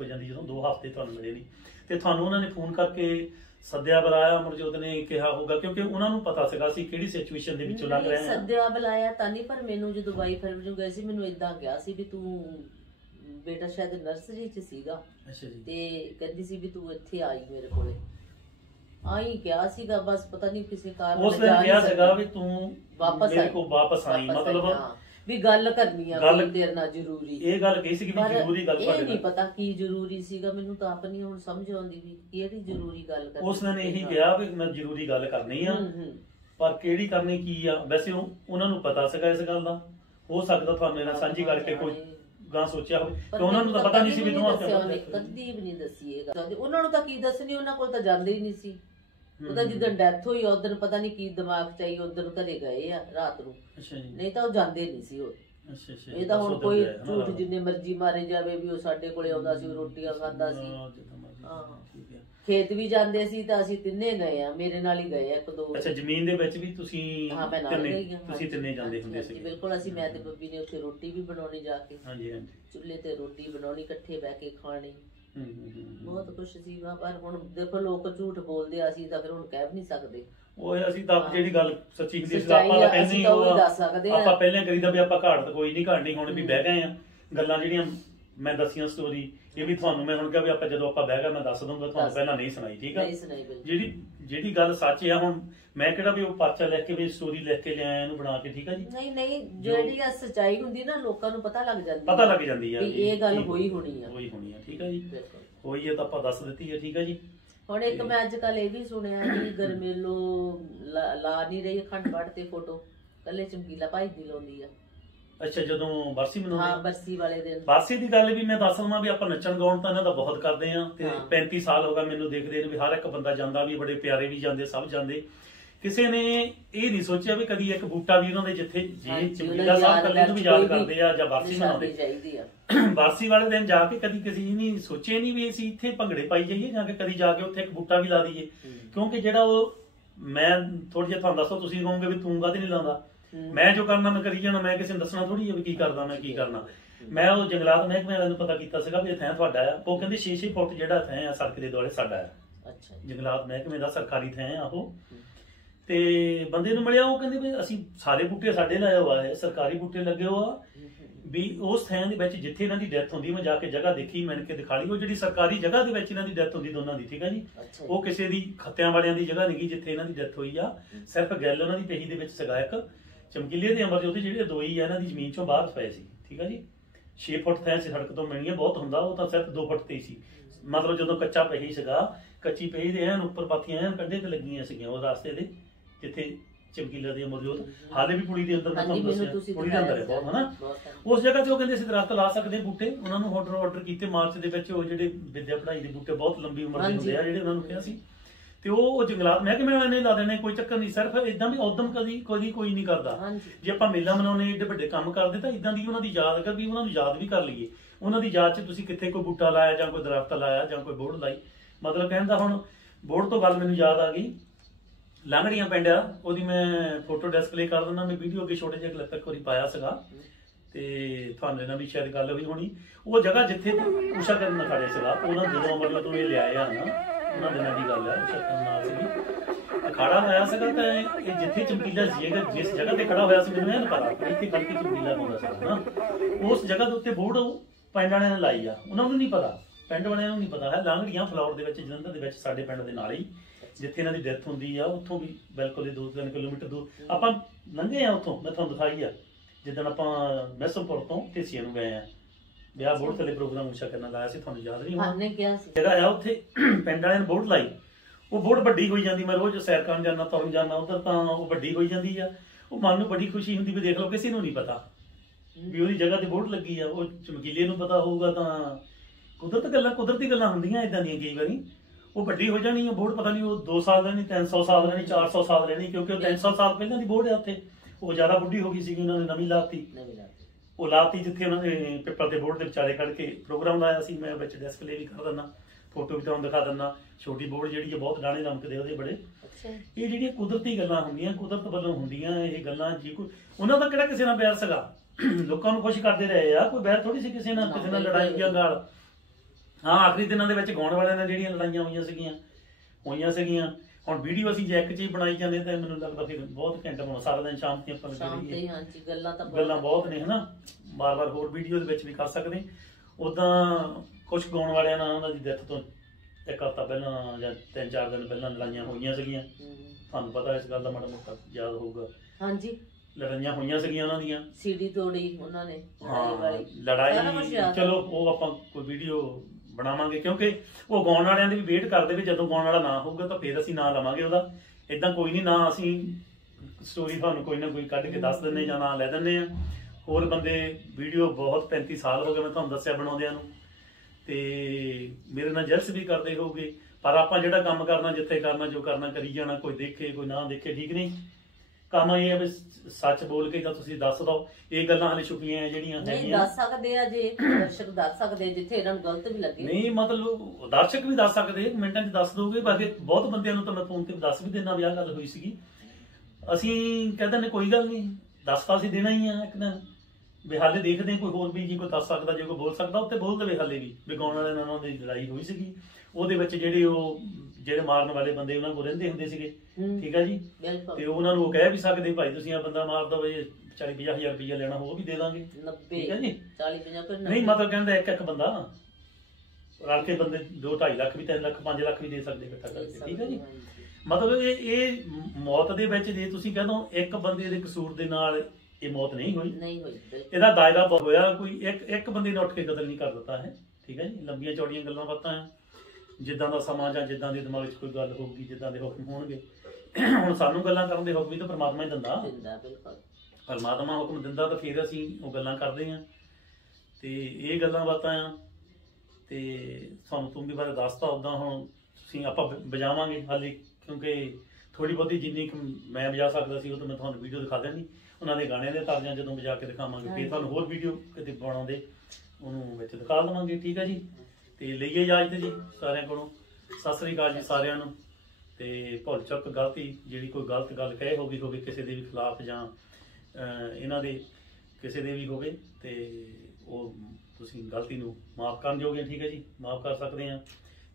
ਜਾਂਦੀ ਜਦੋਂ 2 ਹਫ਼ਤੇ ਤੁਹਾਨੂੰ ਮਿਲੇ ਨਹੀਂ। ਤੇ ਤੁਹਾਨੂੰ ਉਹਨਾਂ ਨੇ ਫੋਨ ਕਰਕੇ ਸੱਦਿਆ ਬੁਲਾਇਆ, ਅਮਰਜੋਤ ਨੇ ਕਿਹਾ ਹੋਊਗਾ ਕਿਉਂਕਿ ਉਹਨਾਂ ਨੂੰ ਪਤਾ ਸੀਗਾ ਸੀ ਕਿਹੜੀ ਸਿਚੁਏਸ਼ਨ ਦੇ ਵਿੱਚੋਂ ਲੰਘ ਰਹੇ ਹਾਂ। ਸੱਦਿਆ ਬੁਲਾਇਆ ਤਾਂ ਨਹੀਂ, ਪਰ ਮੈਨੂੰ ਜਦੋਂ 22 ਫਰਵਰੀ ਨੂੰ ਗਏ ਸੀ ਮੈਨੂੰ ਇਦਾਂ ਕਿਹਾ ਸੀ ਵੀ ਤੂੰ ਬੇਟਾ ਸ਼ਾਇਦ ਨਰਸਰੀ ਚ ਸੀਗਾ। ਅੱਛਾ ਜੀ। ਤੇ ਕਹਿੰਦੀ ਸੀ ਵੀ ਤੂੰ ਇੱਥੇ ਆਈ ਮੇਰੇ ਕੋਲੇ। ਆਈ ਕਿਹਾ ਸੀਗਾ, ਬਸ ਪਤਾ ਨਹੀਂ ਕਿਸੇ ਕਾਰਨ ਉਸ ਨੇ ਕਿਹਾ ਸੀਗਾ ਵੀ ਤੂੰ ਮੇਰੇ ਕੋਲ ਵਾਪਸ ਆਈ, ਮਤਲਬ ਵੀ ਗੱਲ ਕਰਨੀ ਆ ਤੇਰੇ ਨਾਲ ਜ਼ਰੂਰੀ। ਇਹ ਗੱਲ ਕਹੀ ਸੀ ਕਿ ਜ਼ਰੂਰੀ ਗੱਲ ਇਹ ਨਹੀਂ ਪਤਾ ਕੀ ਜ਼ਰੂਰੀ ਸੀਗਾ, ਮੈਨੂੰ ਤਾਂ ਆਪ ਨਹੀਂ ਹੁਣ ਸਮਝ ਆਉਂਦੀ ਵੀ ਕਿਹੜੀ ਜ਼ਰੂਰੀ ਗੱਲ ਕਰਨੀ। ਉਸ ਨੇ ਇਹੀ ਕਿਹਾ ਵੀ ਮੈਂ ਜ਼ਰੂਰੀ ਗੱਲ ਕਰਨੀ ਆ, ਪਰ ਕਿਹੜੀ ਕਰਨੀ ਕੀ ਆ। ਵੈਸੇ ਉਹਨਾਂ ਨੂੰ ਪਤਾ ਸੀਗਾ ਇਸ ਗੱਲ ਦਾ, ਹੋ ਸਕਦਾ ਤੁਹਾਨੂੰ ਇਹਨਾਂ ਸਾਂਝੀ ਕਰਕੇ ਕੋਈ ਗਾਂ ਸੋਚਿਆ ਹੋਵੇ ਕਿ ਉਹਨਾਂ ਨੂੰ ਤਾਂ ਪਤਾ ਨਹੀਂ ਸੀ ਵੀ ਦੋਵਾਂ ਕਦੀ ਵੀ ਨਹੀਂ ਦੱਸੀ ਇਹ ਗੱਲ। ਉਹਨਾਂ ਨੂੰ ਤਾਂ ਕੀ ਦੱਸਣੀ, ਉਹਨਾਂ ਕੋਲ ਤਾਂ ਜਾਂਦੇ ਹੀ ਨਹੀਂ ਸੀ। ਉਹਦਾ ਜਿੱਦਾਂ ਡੈਥ ਹੋਈ ਉਦੋਂ ਪਤਾ ਨਹੀਂ ਕੀ ਦਿਮਾਗ ਚ ਆਈ, ਉਦੋਂ ਘਰੇ ਗਏ ਆ ਰਾਤ ਨੂੰ, ਨਹੀਂ ਤਾਂ ਉਹ ਜਾਂਦੇ ਨਹੀਂ ਸੀ ਉਹ। ਇਹ ਤਾਂ ਹੁਣ ਕੋਈ ਝੂਠ ਜਿੰਨੇ ਮਰਜ਼ੀ ਮਾਰੇ ਜਾਵੇ ਵੀ ਉਹ ਸਾਡੇ ਕੋਲੇ ਆਉਂਦਾ ਸੀ, ਰੋਟੀਆਂ ਖਾਂਦਾ ਸੀ। ਖੇਤ ਵੀ ਜਾਂਦੇ ਸੀ ਤਾਂ ਅਸੀਂ ਤਿੰਨੇ ਗਏ ਆ, ਮੇਰੇ ਨਾਲ ਹੀ ਗਏ ਆ 1-2। ਅੱਛਾ, ਜ਼ਮੀਨ ਦੇ ਵਿੱਚ ਵੀ ਤੁਸੀਂ ਤੁਸੀਂ ਤਿੰਨੇ ਜਾਂਦੇ ਹੁੰਦੇ ਸੀ? ਬਿਲਕੁਲ, ਅਸੀਂ ਮੈਂ ਤੇ ਬੱਬੀ ਨੇ ਉੱਥੇ ਰੋਟੀ ਵੀ ਬਣਾਉਣੀ ਜਾ ਕੇ। ਹਾਂਜੀ ਹਾਂਜੀ, ਚੁੱਲ੍ਹੇ ਤੇ ਰੋਟੀ ਬਣਾਉਣੀ, ਇਕੱਠੇ ਬਹਿ ਕੇ ਖਾਣੀ, ਬਹੁਤ ਕੁਛ ਸੀ। ਪਰ ਹੁਣ ਦੇਖੋ ਲੋਕ ਝੂਠ ਬੋਲਦੇ ਆ, ਅਸੀਂ ਤਾਂ ਫਿਰ ਹੁਣ ਕਹਿ ਵੀ ਨਹੀਂ ਸਕਦੇ। ਉਹ ਅਸੀਂ ਤਾਂ ਜਿਹੜੀ ਗੱਲ ਸੱਚੀ ਹੁੰਦੀ ਸੀ ਆਪਾਂ ਕਹਿੰਦੇ ਆਪਾਂ ਪਹਿਲਾਂ ਕਰੀਦਾ ਵੀ ਆਪਾਂ ਘਾਟ ਕੋਈ ਨਹੀਂ ਘਾੜਨੀ, ਹੁਣ ਵੀ ਬਹਿ ਗਏ ਆ। ਗੱਲਾਂ ਜਿਹੜੀਆਂ ਮੈਂ ਦੱਸੀਆਂ ਸਟੋਰੀ, ਇਹ ਵੀ ਤੁਹਾਨੂੰ ਮੈਂ ਹੁਣ ਕਿਹਾ ਵੀ ਆਪਾਂ ਜਦੋਂ ਆਪਾਂ ਬਹਿ ਗਏ ਮੈਂ ਦੱਸ ਦੂੰਗਾ, ਤੁਹਾਨੂੰ ਪਹਿਲਾਂ ਨਹੀਂ ਸੁਣਾਈ। ਠੀਕ ਆ, ਜਿਹੜੀ ਗੱਲ ਸੱਚ ਆ। ਹੁਣ ਮੈਂ ਕਿਹੜਾ ਵੀ ਉਹ ਪਰਚਾ ਲਿਖ ਕੇ ਵੀ ਸਟੋਰੀ ਲਿਖ ਕੇ ਲਿਆਇਆ ਇਹਨੂੰ ਬਣਾ ਕੇ। ਠੀਕ ਆ ਜੀ, ਨਹੀਂ ਜਿਹੜੀ ਸੱਚਾਈ ਹੁੰਦੀ ਨਾ ਲੋਕਾਂ ਨੂੰ ਪਤਾ ਲੱਗ ਜਾਂਦੀ ਆ ਇਹ ਗੱਲ ਹੋਈ ਹੋਣੀ ਆ। ਠੀਕ ਆ ਜੀ, ਹੋਈ ਹੈ ਤਾਂ ਆਪਾਂ ਦੱਸ ਦਿੱਤੀ ਹੈ। ਠੀਕ ਆ ਜੀ। ਹੁਣ ਇੱਕ ਮੈਂ ਅੱਜ ਕੱਲ ਇਹ ਵੀ ਸੁਣਿਆ ਕਿ ਗਰਮੇਲੋ ਲਾ ਨਹੀਂ ਰਹੀ ਅਖੰਡ ਪਾਠ ਤੇ ਫੋਟੋ, ਕੱਲੇ ਚਮਕੀਲਾ ਭਾਈ ਦੀ ਲਾਉਂਦੀ ਆ। ਅੱਛਾ, ਜਦੋਂ ਬਰਸੀ ਮਨਾਉਂਦੇ? ਹਾਂ, ਬਰਸੀ ਵਾਲੇ ਦਿਨ। ਬਰਸੀ ਦੀ ਗੱਲ ਵੀ ਮੈਂ ਦੱਸ ਦਵਾਂ ਵੀ ਆਪਾਂ ਨੱਚਣ ਗਾਉਣ ਤਾਂ ਇਹਨਾਂ ਦਾ ਬਹੁਤ ਕਰਦੇ ਆ, ਤੇ 35 ਸਾਲ ਹੋ ਗਏ ਮੈਨੂੰ ਦੇਖਦੇ ਨੂੰ ਵੀ ਹਰ ਇੱਕ ਬੰਦਾ ਜਾਂਦਾ, ਵੀ ਬੜੇ ਪਿਆਰੇ ਵੀ ਜਾਂਦੇ, ਸਭ ਜਾਂਦੇ। ਕਿਸੇ ਨੇ ਇਹ ਨਹੀਂ ਸੋਚਿਆ ਵੀ ਕਦੀ ਇੱਕ ਬੂਟਾ ਵੀ ਉਹਨਾਂ ਦੇ ਜਿੱਥੇ ਜੇ ਚਮਕੀਲਾ ਸਾਹਿਬ ਕੱਲੇ ਨੂੰ ਵੀ ਯਾਦ ਕਰਦੇ ਆ ਜਾਂ ਬਰਸੀ ਮਨਾਉਂਦੇ, ਬਰਸੀ ਵਾਲੇ ਦਿਨ ਜਾ ਕੇ ਕਦੀ ਕਿਸੇ ਨੇ ਸੋਚਿਆ ਨਹੀਂ ਵੀ ਅਸੀਂ ਇੱਥੇ ਭੰਗੜੇ ਪਾਈ ਜਾਈਏ ਜਾਂ ਕਿ ਕਦੀ ਜਾ ਕੇ ਉੱਥੇ ਇੱਕ ਬੂਟਾ ਵੀ ਲਾ ਦਈਏ। ਕਿਉਂਕਿ ਜਿਹੜਾ ਉਹ ਮੈਂ ਥੋੜੀ ਜਿਹੀ ਤੁਹਾਨੂੰ ਦੱਸੋ, ਤੁਸੀਂ ਕਹੋਗੇ ਵੀ ਤੂੰ ਕਾਹਦੇ ਨਹੀਂ ਲਾਉਂਦਾ, ਮੈਂ ਜੋ ਕਰਨਾ ਮੈਂ ਕਰੀ ਜਾਣਾ, ਮੈਂ ਕਿਸੇ ਨੂੰ ਦੱਸਣਾ ਥੋੜੀ ਹੈ ਵੀ ਕੀ ਕਰਦਾ ਮੈਂ ਕੀ ਕਰਨਾ। ਮੈਂ ਉਹ ਜੰਗਲਾਤ ਮਹਿਕਮੇ ਵਾਲਿਆਂ ਨੂੰ ਪਤਾ ਕੀਤਾ ਸੀਗਾ ਵੀ ਇਹ ਥੈਂ ਤੁਹਾਡਾ ਆ। ਉਹ ਕਹਿੰਦੇ 6-6 ਫੁੱਟ ਜਿਹੜਾ ਥੈਂ ਆ ਸੜਕ ਦੇ ਦੁਆਲੇ ਸਾਡਾ ਆ। ਜੰਗਲਾਤ ਮਹਿਕਮੇ ਦਾ ਸਰਕਾਰੀ ਥੈਂ ਆ ਉਹ। ਤੇ ਬੰਦੇ ਨੂੰ ਮਿਲਿਆ, ਉਹ ਕਹਿੰਦੇ ਵੀ ਅਸੀਂ ਸਾਰੇ ਬੂਟੇ ਸਾਡੇ ਲਾਏ ਹੋਆ ਹੈ, ਸਰਕਾਰੀ ਬੂਟੇ ਲੱਗੇ ਹੋਆ ਵੀ ਉਸ ਥੈਂ ਦੇ ਵਿੱਚ ਜਿੱਥੇ ਇਹਨਾਂ ਦੀ ਡੈਥ ਹੁੰਦੀ। ਮੈਂ ਜਾ ਕੇ ਜਗ੍ਹਾ ਦੇਖੀ, ਮਿਣ ਕੇ ਦਿਖਾ ਲਈ, ਉਹ ਜਿਹੜੀ ਸਰਕਾਰੀ ਜਗ੍ਹਾ ਦੇ ਵਿੱਚ ਇਹਨਾਂ ਦੀ ਡੈਥ ਹੁੰਦੀ ਦੋਨਾਂ ਦੀ। ਠੀਕ ਆ ਜੀ, ਉਹ ਕਿਸੇ ਦੀ ਖੱਤਿਆਂ ਵਾਲਿਆਂ ਦੀ ਜਗ੍ਹਾ ਨਹੀਂ ਗਈ ਜਿੱਥੇ ਇਹਨਾਂ ਦੀ ਡੈਥ ਹੋਈ ਆ। ਸਿਰਫ ਗੱਲ ਉਹਨਾਂ ਦੀ ਪੇਹੀ ਦੇ ਵਿੱਚ ਸੀਗਾ ਇੱਕ ਚਮਕੀਲੇ ਦੇ ਅਮਰਜੋਤ ਜਿਹੜੇ ਦੋਈ ਆ ਇਹਨਾਂ ਦੀ ਜ਼ਮੀਨ ਚੋਂ ਬਾਹਰ ਪਏ ਸੀ। ਠੀਕ ਆ ਜੀ, 6 ਫੁੱਟ ਥੈਂ ਸੜਕ ਤੋਂ ਮਿਲਣੀਆਂ ਬਹੁਤ ਹੁੰਦਾ, ਉਹ ਤਾਂ ਸਿਰਫ 2 ਫੁੱਟ ਤੇ ਸੀ। ਮਤਲਬ ਜਦੋਂ ਕੱਚਾ ਪਹੀ ਸੀਗਾ, ਕੱਚੀ ਪਹੀ ਦੇ ਐਨ ਉੱਪਰ ਪਾਥੀਆਂ ਐਨ ਕੰਢੇ ਤੇ ਲੱਗੀਆਂ ਸੀਗੀਆਂ ਉਹ ਰਸਤੇ ਦੇ ਜਿੱਥੇ ਚਮਕੀਲਾ ਦੀ ਅਮਰਜੋਤ ਹਾਲੇ ਵੀ ਪੁਲੀ ਦੇ ਅੰਦਰ, ਮੈਂ ਤੁਹਾਨੂੰ ਦੱਸਿਆ ਪੁਲੀ ਦੇ ਅੰਦਰ ਹੈ ਬਹੁਤ, ਹਨਾ। ਉਸ ਜਗ੍ਹਾ ਤੇ ਉਹ ਕਹਿੰਦੇ ਅਸੀਂ ਦਰਖਤ ਲਾ ਸਕਦੇ ਬੂਟੇ। ਉਹਨਾਂ ਨੂੰ ਆਰਡਰ ਕੀਤੇ ਮਾਰਚ ਦੇ ਵਿੱਚ, ਉਹ ਜਿਹੜੇ ਵਿਦਿਆ ਪੜ੍ਹਾਈ ਦੇ ਬੂਟੇ ਬਹੁਤ ਲੰਬੀ ਉਮਰ ਦੇ ਹੁੰਦੇ ਆ ਜਿਹੜੇ ਉਹਨਾਂ ਨੂੰ ਕਿਹਾ ਸੀ। ਤੇ ਉਹ ਜੰਗਲਾਤ ਮਹਿਕਮੇ ਵਾਲਿਆਂ ਨੇ ਲਾ ਦੇਣੇ, ਕੋਈ ਚੱਕਰ ਨਹੀਂ। ਸਿਰਫ ਇਦਾਂ ਵੀ ਉਦਮ ਕਦੀ ਕੋਈ ਨਹੀਂ ਕਰਦਾ। ਜੇ ਆਪਾਂ ਮੇਲਾ ਮਨਾਉਣੇ ਏਡੇ ਵੱਡੇ ਕੰਮ ਕਰਦੇ ਤਾਂ ਇਦਾਂ ਦੀ ਉਹਨਾਂ ਦੀ ਯਾਦ ਕਰ ਵੀ ਉਹਨਾਂ ਨੂੰ ਯਾਦ ਵੀ ਕਰ ਲਈਏ। ਉਹਨਾਂ ਦੀ ਯਾਦ 'ਚ ਤੁਸੀਂ ਕਿੱਥੇ ਕੋਈ ਬੂਟਾ ਲਾਇਆ ਜਾਂ ਕੋਈ ਦਰਖਤ ਲਾਇਆ ਜਾਂ ਕੋਈ ਬੋਰਡ ਲਾਈ। ਮਤਲਬ ਕਹਿਣ ਦਾ ਹੁਣ ਬੋਰਡ ਤੋਂ ਗੱਲ ਮੈਨੂੰ ਯਾਦ ਆ ਗਈ, ਲਾਂਗੜੀਆਂ ਪਿੰਡ ਆ, ਉਹਦੀ ਮੈਂ ਫੋਟੋ ਡਿਸਪਲੇ ਕਰ ਦਿੰਦਾ। ਮੈਂ ਵੀਡੀਓ ਅੱਗੇ ਛੋਟੇ ਜਿਹੇ ਕਲਿੱਪ ਇੱਕ ਵਾਰੀ ਪਾਇਆ ਸੀਗਾ ਤੇ ਤੁਹਾਨੂੰ ਨਾਲ ਵੀ ਸ਼ਾਇਦ ਗੱਲ ਹੋਈ ਹੋਣੀ। ਉਹ ਜਗ੍ਹਾ ਜਿੱਥੇ ਊਸ਼ਾ ਕਰਨ ਖੜੇ ਸੀਗਾ, ਉਹਨਾਂ ਜਦੋਂ ਅਮਰਨਾਥ ਤੋਂ ਇਹ ਲਿਆਏ ਆ ਨਾ, ਉਹਨਾਂ ਦਿਨਾਂ ਦੀ ਗੱਲ ਹੈ। ਊਸ਼ਾ ਕਰਨ ਨਾਲ ਸੀਗੀ ਅਖਾੜਾ ਹੋਇਆ ਸੀਗਾ ਤਾਂ ਇਹ ਜਿੱਥੇ ਚਮਕੀਲਾ ਸੀਗਾ, ਜਿਸ ਜਗ੍ਹਾ ਤੇ ਖੜਾ ਹੋਇਆ ਸੀ ਮੈਨੂੰ ਇਹ ਨਹੀਂ ਪਤਾ ਇੱਥੇ ਗਲਤੀ ਚਮਕੀਲਾ ਪਾਉਂਦਾ ਸੀ ਨਾ। ਉਸ ਜਗ੍ਹਾ ਦੇ ਉੱਤੇ ਬੋਰਡ ਪਿੰਡ ਵਾਲਿਆਂ ਨੇ ਲਾਈ ਆ, ਉਹਨਾਂ ਨੂੰ ਨਹੀਂ ਪਤਾ, ਪਿੰਡ ਵਾਲਿਆਂ ਨੂੰ ਨਹੀਂ ਪਤਾ ਹੈ। ਲਾਂਗੜੀਆਂ ਫਲੋਰ ਦੇ ਵਿੱਚ, ਜਲੰਧਰ ਦੇ ਵਿੱਚ, ਸਾਡੇ ਪਿੰਡ ਦੇ ਨਾਲ ਹੀ ਜਿੱਥੇ ਇਹਨਾਂ ਦੀ ਡੈਥ ਹੁੰਦੀ ਆ, ਉੱਥੋਂ ਵੀ ਬਿਲਕੁਲ 2-3 ਕਿਲੋਮੀਟਰ ਦੂਰ ਆਪਾਂ ਲੰਘੇ ਆ। ਉੱਥੋਂ ਮੈਂ ਤੁਹਾਨੂੰ ਦਿਖਾਈ ਆ ਜਿੱਦਣ ਆਪਾਂ ਮੈਸਮਪੁਰ ਤੋਂ ਢੇਸੀਆਂ ਨੂੰ ਗਏ ਆ, ਵਿਆਹ ਬੋਰਡ ਥੱਲੇ ਪ੍ਰੋਗਰਾਮ ਊਸ਼ਾ ਕਰਨ ਲਾਇਆ ਸੀ, ਤੁਹਾਨੂੰ ਯਾਦ ਨਹੀਂ ਹੋਣਾ। ਜਗ੍ਹਾ ਆ ਉੱਥੇ ਪਿੰਡ ਵਾਲਿਆਂ ਨੇ ਬੋਰਡ ਲਾਈ, ਉਹ ਬੋਰਡ ਵੱਡੀ ਹੋਈ ਜਾਂਦੀ। ਮੈਂ ਰੋਜ਼ ਸੈਰ ਕਰਨ ਜਾਂਦਾ, ਤੁਰਨ ਜਾਂਦਾ ਉੱਧਰ, ਤਾਂ ਉਹ ਵੱਡੀ ਹੋਈ ਜਾਂਦੀ ਆ। ਉਹ ਮਨ ਨੂੰ ਬੜੀ ਖੁਸ਼ੀ ਹੁੰਦੀ ਵੀ ਦੇਖ ਲਓ ਕਿਸੇ ਨੂੰ ਨਹੀਂ ਪਤਾ ਵੀ ਉਹਦੀ ਜਗ੍ਹਾ ਤੇ ਬੋਰਡ ਲੱਗੀ ਆ। ਉਹ ਚਮਕੀਲੇ ਨੂੰ ਪਤਾ ਹੋਊਗਾ ਤਾਂ ਕੁਦਰਤੀ ਗੱਲਾਂ ਹੁੰਦੀਆਂ ਇਦਾਂ ਦੀਆਂ। ਕਈ ਵਾਰੀ ਉਹ ਵੱਡੀ ਹੋ ਜਾਣੀ ਆ ਬੋਰਡ, ਪਤਾ ਨਹੀਂ ਉਹ 2 ਸਾਲ ਰਹਿਣੀ, 300 ਸਾਲ ਰਹਿਣੀ, 400 ਸਾਲ ਰਹਿਣੀ, ਕਿਉਂਕਿ ਉਹ 300 ਸਾਲ ਪਹਿਲਾਂ ਦੀ ਬੋਰਡ ਆ ਉੱਥੇ। ਉਹ ਜ਼ਿਆਦਾ ਬੁੱਢੀ ਹੋ ਗਈ ਸੀਗੀ, ਉਹਨਾਂ ਨੇ ਨਵੀਂ ਲਾਤੀ। ਉਹ ਲਾਤੀ ਜਿੱਥੇ ਉਹਨਾਂ ਨੇ ਪਿੱਪਲ ਦੇ ਬੋਰਡ ਦੇ ਵਿਚਾਲੇ ਖੜ ਕੇ ਪ੍ਰੋਗਰਾਮ ਲਾਇਆ ਸੀ। ਮੈਂ ਵਿੱਚ ਡਿਸਪਲੇ ਵੀ ਕਰ ਦਿੰਦਾ, ਫੋਟੋ ਵੀ ਤੁਹਾਨੂੰ ਦਿਖਾ ਦਿੰਦਾ। ਛੋਟੀ ਬੋਰਡ ਜਿਹੜੀ ਆ ਬਹੁਤ ਡਾਣੇ ਲਮਕਦੇ ਉਹਦੇ ਬੜੇ। ਇਹ ਜਿਹੜੀਆਂ ਕੁਦਰਤੀ ਗੱਲਾਂ ਹੁੰਦੀਆਂ, ਕੁਦਰਤ ਵੱਲੋਂ ਹੁੰਦੀਆਂ ਇਹ ਗੱਲਾਂ। ਜੀ ਕੋਈ ਉਹਨਾਂ ਦਾ ਕਿਹੜਾ ਕਿਸੇ ਨਾਲ ਬੈਰ ਸੀਗਾ, ਲੋਕਾਂ ਨੂੰ ਖੁਸ਼ ਕਰਦੇ ਰਹੇ ਆ, ਕੋਈ ਬੈਰ ਥੋੜੀ ਸੀ ਕਿਸੇ ਨਾਲ ਲੜਾਈ ਜਾਂ ਗਾਲ। ਹਾਂ ਆਖਰੀ ਦਿਨਾਂ ਦੇ ਵਿੱਚ ਗਾਉਣ ਵਾਲਿਆਂ ਨਾਲ ਜਿਹੜੀਆਂ ਲੜਾਈਆਂ ਹੋਈਆਂ ਸੀਗੀਆਂ। ਹੁਣ ਵੀਡੀਓ ਅਸੀਂ ਜੇ ਇੱਕ ਚੀਜ਼ ਬਣਾਈ ਜਾਂਦੇ ਤਾਂ ਮੈਨੂੰ ਲੱਗਦਾ ਫਿਰ ਬਹੁਤ ਘੰਟਾ ਹੋਣਾ, ਸਾਰਾ ਦਿਨ ਸ਼ਾਮ ਦੀਆਂ ਗੱਲਾਂ ਬਹੁਤ ਨੇ ਹਨਾ। ਬਾਰ-ਬਾਰ ਹੋਰ ਵੀਡੀਓ ਦੇ ਵਿੱਚ ਵੀ ਕਰ ਸਕਦੇ। ਉਦਾਂ ਕੁਝ ਗਾਉਣ ਵਾਲਿਆਂ ਨਾਲ ਉਹਨਾਂ ਦੀ ਡੈਥ ਤੋਂ 1 ਹਫ਼ਤਾ ਪਹਿਲਾਂ ਜਾਂ 3-4 ਦਿਨ ਪਹਿਲਾਂ ਲੜਾਈਆਂ ਹੋਈਆਂ ਸੀਗੀਆਂ। ਤੁਹਾਨੂੰ ਪਤਾ ਇਸ ਗੱਲ ਦਾ ਮਾੜਾ ਮੋਟਾ ਯਾਦ ਹੋਊਗਾ। ਹਾਂਜੀ ਲੜਾਈਆਂ ਹੋਈਆਂ ਸੀਗੀਆਂ ਉਹਨਾਂ ਦੀਆਂ, ਸੀਡੀ ਤੋੜੀ ਉਹਨਾਂ ਨੇ। ਹਾਂ ਲੜਾਈ, ਚਲੋ ਉਹ ਆਪਾਂ ਕੋਈ ਵੀਡੀਓ ਬਣਾਵਾਂਗੇ ਕਿਉਂਕਿ ਉਹ ਗਾਉਣ ਵਾਲਿਆਂ ਦੀ ਵੀ ਵੇਟ ਕਰਦੇ ਵੀ ਜਦੋਂ ਗਾਉਣ ਵਾਲਾ ਨਾ ਹੋਊਗਾ ਤਾਂ ਫਿਰ ਅਸੀਂ ਨਾਂ ਲਵਾਂਗੇ ਉਹਦਾ। ਏਦਾਂ ਕੋਈ ਨਹੀਂ, ਨਾ ਅਸੀਂ ਸਟੋਰੀ ਤੁਹਾਨੂੰ ਕੋਈ ਨਾ ਕੋਈ ਕੱਢ ਕੇ ਦੱਸ ਦਿੰਦੇ ਜਾਂ ਨਾਂ ਲੈ ਦਿੰਦੇ ਆ। ਹੋਰ ਬੰਦੇ ਵੀਡੀਓ ਬਹੁਤ 35 ਸਾਲ ਹੋ ਗਏ ਮੈਂ ਤੁਹਾਨੂੰ ਦੱਸਿਆ ਬਣਾਉਂਦਿਆਂ ਨੂੰ, ਤੇ ਮੇਰੇ ਨਾਲ ਜਲਸ ਵੀ ਕਰਦੇ ਹੋਊਗੇ। ਪਰ ਆਪਾਂ ਜਿਹੜਾ ਕੰਮ ਕਰਨਾ, ਜਿੱਥੇ ਕਰਨਾ, ਜੋ ਕਰਨਾ ਕਰੀ ਜਾਣਾ। ਕੋਈ ਦੇਖੇ ਕੋਈ ਨਾ ਦੇਖੇ, ਠੀਕ ਨਹੀਂ। ਕੰਮ ਇਹ ਹੈ ਵੀ ਸੱਚ ਬੋਲ ਕੇ ਤਾਂ ਤੁਸੀਂ ਦੱਸ ਦੋ। ਇਹ ਗੱਲਾਂ ਹਲੇ ਛੁਪੀਆਂ ਜਿਹੜੀਆਂ ਹੈਗੀਆਂ ਦੱਸ ਸਕਦੇ ਆ, ਜੇ ਦਰਸ਼ਕ ਦੱਸ ਸਕਦੇ ਜਿੱਥੇ ਇਹਨਾਂ ਨੂੰ ਗਲਤ ਵੀ ਲੱਗੇ। ਨਹੀਂ ਮਤਲਬ ਦਰਸ਼ਕ ਵੀ ਦੱਸ ਸਕਦੇ, ਮਿੰਟਾਂ 'ਚ ਦੱਸ ਦੋਗੇ। ਬਾਕੀ ਬਹੁਤ ਬੰਦਿਆਂ ਨੂੰ ਤਾਂ ਮੈਂ ਫੋਨ ਤੇ ਦੱਸ ਵੀ ਦੇਣਾ ਵੀ ਆਹ ਗੱਲ ਹੋਈ ਸੀਗੀ। ਅਸੀਂ ਕਹਿੰਦੇ ਨੇ ਕੋਈ ਗੱਲ ਨਹੀਂ, ਦੱਸ ਤਾਂ ਅਸੀਂ ਦੇਣਾ ਹੀ ਆ ਇੱਕ ਦਿਨ। ਵੀ ਹਾਲੇ ਦੇਖਦੇ ਕੋਈ ਹੋਰ ਵੀ, ਜੇ ਕੋਈ ਦੱਸ ਸਕਦਾ, ਜੇ ਕੋਈ ਬੋਲ ਸਕਦਾ ਉੱਥੇ ਬੋਲ ਦੇਵੇ। ਹਾਲੇ ਵੀ ਗਾਉਣ ਵਾਲਿਆਂ ਨਾਲ ਉਹਨਾਂ ਦੀ ਲੜਾਈ ਹੋਈ ਸੀਗੀ, ਉਹਦੇ ਵਿੱਚ ਜਿਹੜੇ ਮਾਰਨ ਵਾਲੇ ਬੰਦੇ ਉਹਨਾਂ ਕੋਲ ਰਹਿੰਦੇ ਹੁੰਦੇ ਸੀਗੇ, ਠੀਕ ਆ ਜੀ। ਤੇ ਉਹਨਾਂ ਨੂੰ ਉਹ ਕਹਿ ਵੀ ਸਕਦੇ ਭਾਈ ਤੁਸੀਂ ਆ ਬੰਦਾ ਮਾਰ ਦੋ, 40-50 ਹਜ਼ਾਰ ਰੁਪਈਆ ਲੈਣਾ ਹੋ ਵੀ ਦੇ ਦਾਂਗੇ, ਠੀਕ ਆ ਜੀ। 40-50 ਨਹੀਂ ਮਤਲਬ ਕਹਿੰਦਾ ਇੱਕ ਬੰਦਾ ਰਲ ਕੇ ਬੰਦੇ 2-2.5 ਲੱਖ ਵੀ 3 ਲੱਖ 5 ਲੱਖ ਵੀ ਦੇ ਸਕਦੇ ਇਕੱਠਾ ਕਰਕੇ, ਠੀਕ ਆ ਜੀ। ਮਤਲਬ ਇਹ ਮੌਤ ਦੇ ਵਿੱਚ ਜੇ ਤੁਸੀਂ ਕਹਿੰਦੇ ਇੱਕ ਬੰਦੇ ਦੇ ਕਸੂਰ ਦੇ ਨਾਲ ਇਹ ਮੌਤ ਨਹੀਂ ਹੋਈ, ਇਹਦਾ ਦਾਇਰਾ ਹੋਇਆ। ਕੋਈ ਇੱਕ ਬੰਦੇ ਨੇ ਉੱਠ ਕੇ ਕਤਲ ਨਹੀਂ ਕਰ ਦਿੱਤਾ ਹੈ, ਠੀਕ ਹੈ ਜੀ। ਲੰਬੀਆਂ ਚੌੜੀਆਂ ਗੱਲਾਂ ਬਾਤਾਂ ਆ, ਜਿੱਦਾਂ ਦਾ ਸਮਾਂ ਜਾਂ ਜਿੱਦਾਂ ਦੇ ਦਿਮਾਗ 'ਚ ਕੋਈ ਗੱਲ ਹੋਊਗੀ, ਜਿੱਦਾਂ ਦੇ ਹੁਕਮ ਹੋਣਗੇ। ਹੁਣ ਸਾਨੂੰ ਗੱਲਾਂ ਕਰਨ ਦੇ ਹੁਕਮ ਵੀ ਤਾਂ ਪਰਮਾਤਮਾ ਹੀ ਦਿੰਦਾ। ਪਰਮਾਤਮਾ ਹੁਕਮ ਦਿੰਦਾ ਤਾਂ ਫਿਰ ਅਸੀਂ ਉਹ ਗੱਲਾਂ ਕਰਦੇ ਹਾਂ। ਤੇ ਇਹ ਗੱਲਾਂ ਬਾਤਾਂ ਆ ਤੇ ਸਾਨੂੰ ਤੁੰਬੀ ਬਾਰੇ ਦੱਸਤਾ। ਉੱਦਾਂ ਹੁਣ ਤੁਸੀਂ ਆਪਾਂ ਵਜਾਵਾਂਗੇ ਹਾਲੇ, ਕਿਉਂਕਿ ਥੋੜੀ ਬਹੁਤੀ ਜਿੰਨੀ ਮੈਂ ਵਜਾ ਸਕਦਾ ਸੀ ਉਹ ਤਾਂ ਮੈਂ ਤੁਹਾਨੂੰ ਵੀਡੀਓ ਦਿਖਾ ਦੇਣੀ। ਉਹਨਾਂ ਦੇ ਗਾਣਿਆਂ ਦੇ ਤਰਜਾਂ ਜਦੋਂ ਵਜਾ ਕੇ ਦਿਖਾਵਾਂਗੇ ਫਿਰ ਤੁਹਾਨੂੰ ਹੋਰ ਵੀਡੀਓ ਕਿਤੇ ਬਣਾਉਂਦੇ ਉਹਨੂੰ ਵਿੱਚ ਦਿਖਾ ਦੇਵਾਂਗੇ, ਠੀਕ ਹੈ ਜੀ। ਤੇ ਲਈਏ ਇਜਾਜ਼ਤ ਜੀ ਸਾਰਿਆਂ ਕੋਲੋਂ। ਸਤਿ ਸ੍ਰੀ ਅਕਾਲ ਜੀ ਸਾਰਿਆਂ ਨੂੰ। ਤੇ ਭੁੱਲ ਚੁੱਕ ਗਲਤੀ ਜਿਹੜੀ ਕੋਈ ਗਲਤ ਗੱਲ ਕਹੇ ਹੋਵੇ ਕਿਸੇ ਦੇ ਵੀ ਖਿਲਾਫ ਜਾਂ ਇਹਨਾਂ ਦੇ ਕਿਸੇ ਦੇ ਵੀ ਹੋਵੇ ਤੇ ਉਹ ਤੁਸੀਂ ਗਲਤੀ ਨੂੰ ਮਾਫ ਕਰਨ ਜੋਗੇ, ਠੀਕ ਹੈ ਜੀ, ਮਾਫ ਕਰ ਸਕਦੇ ਆ।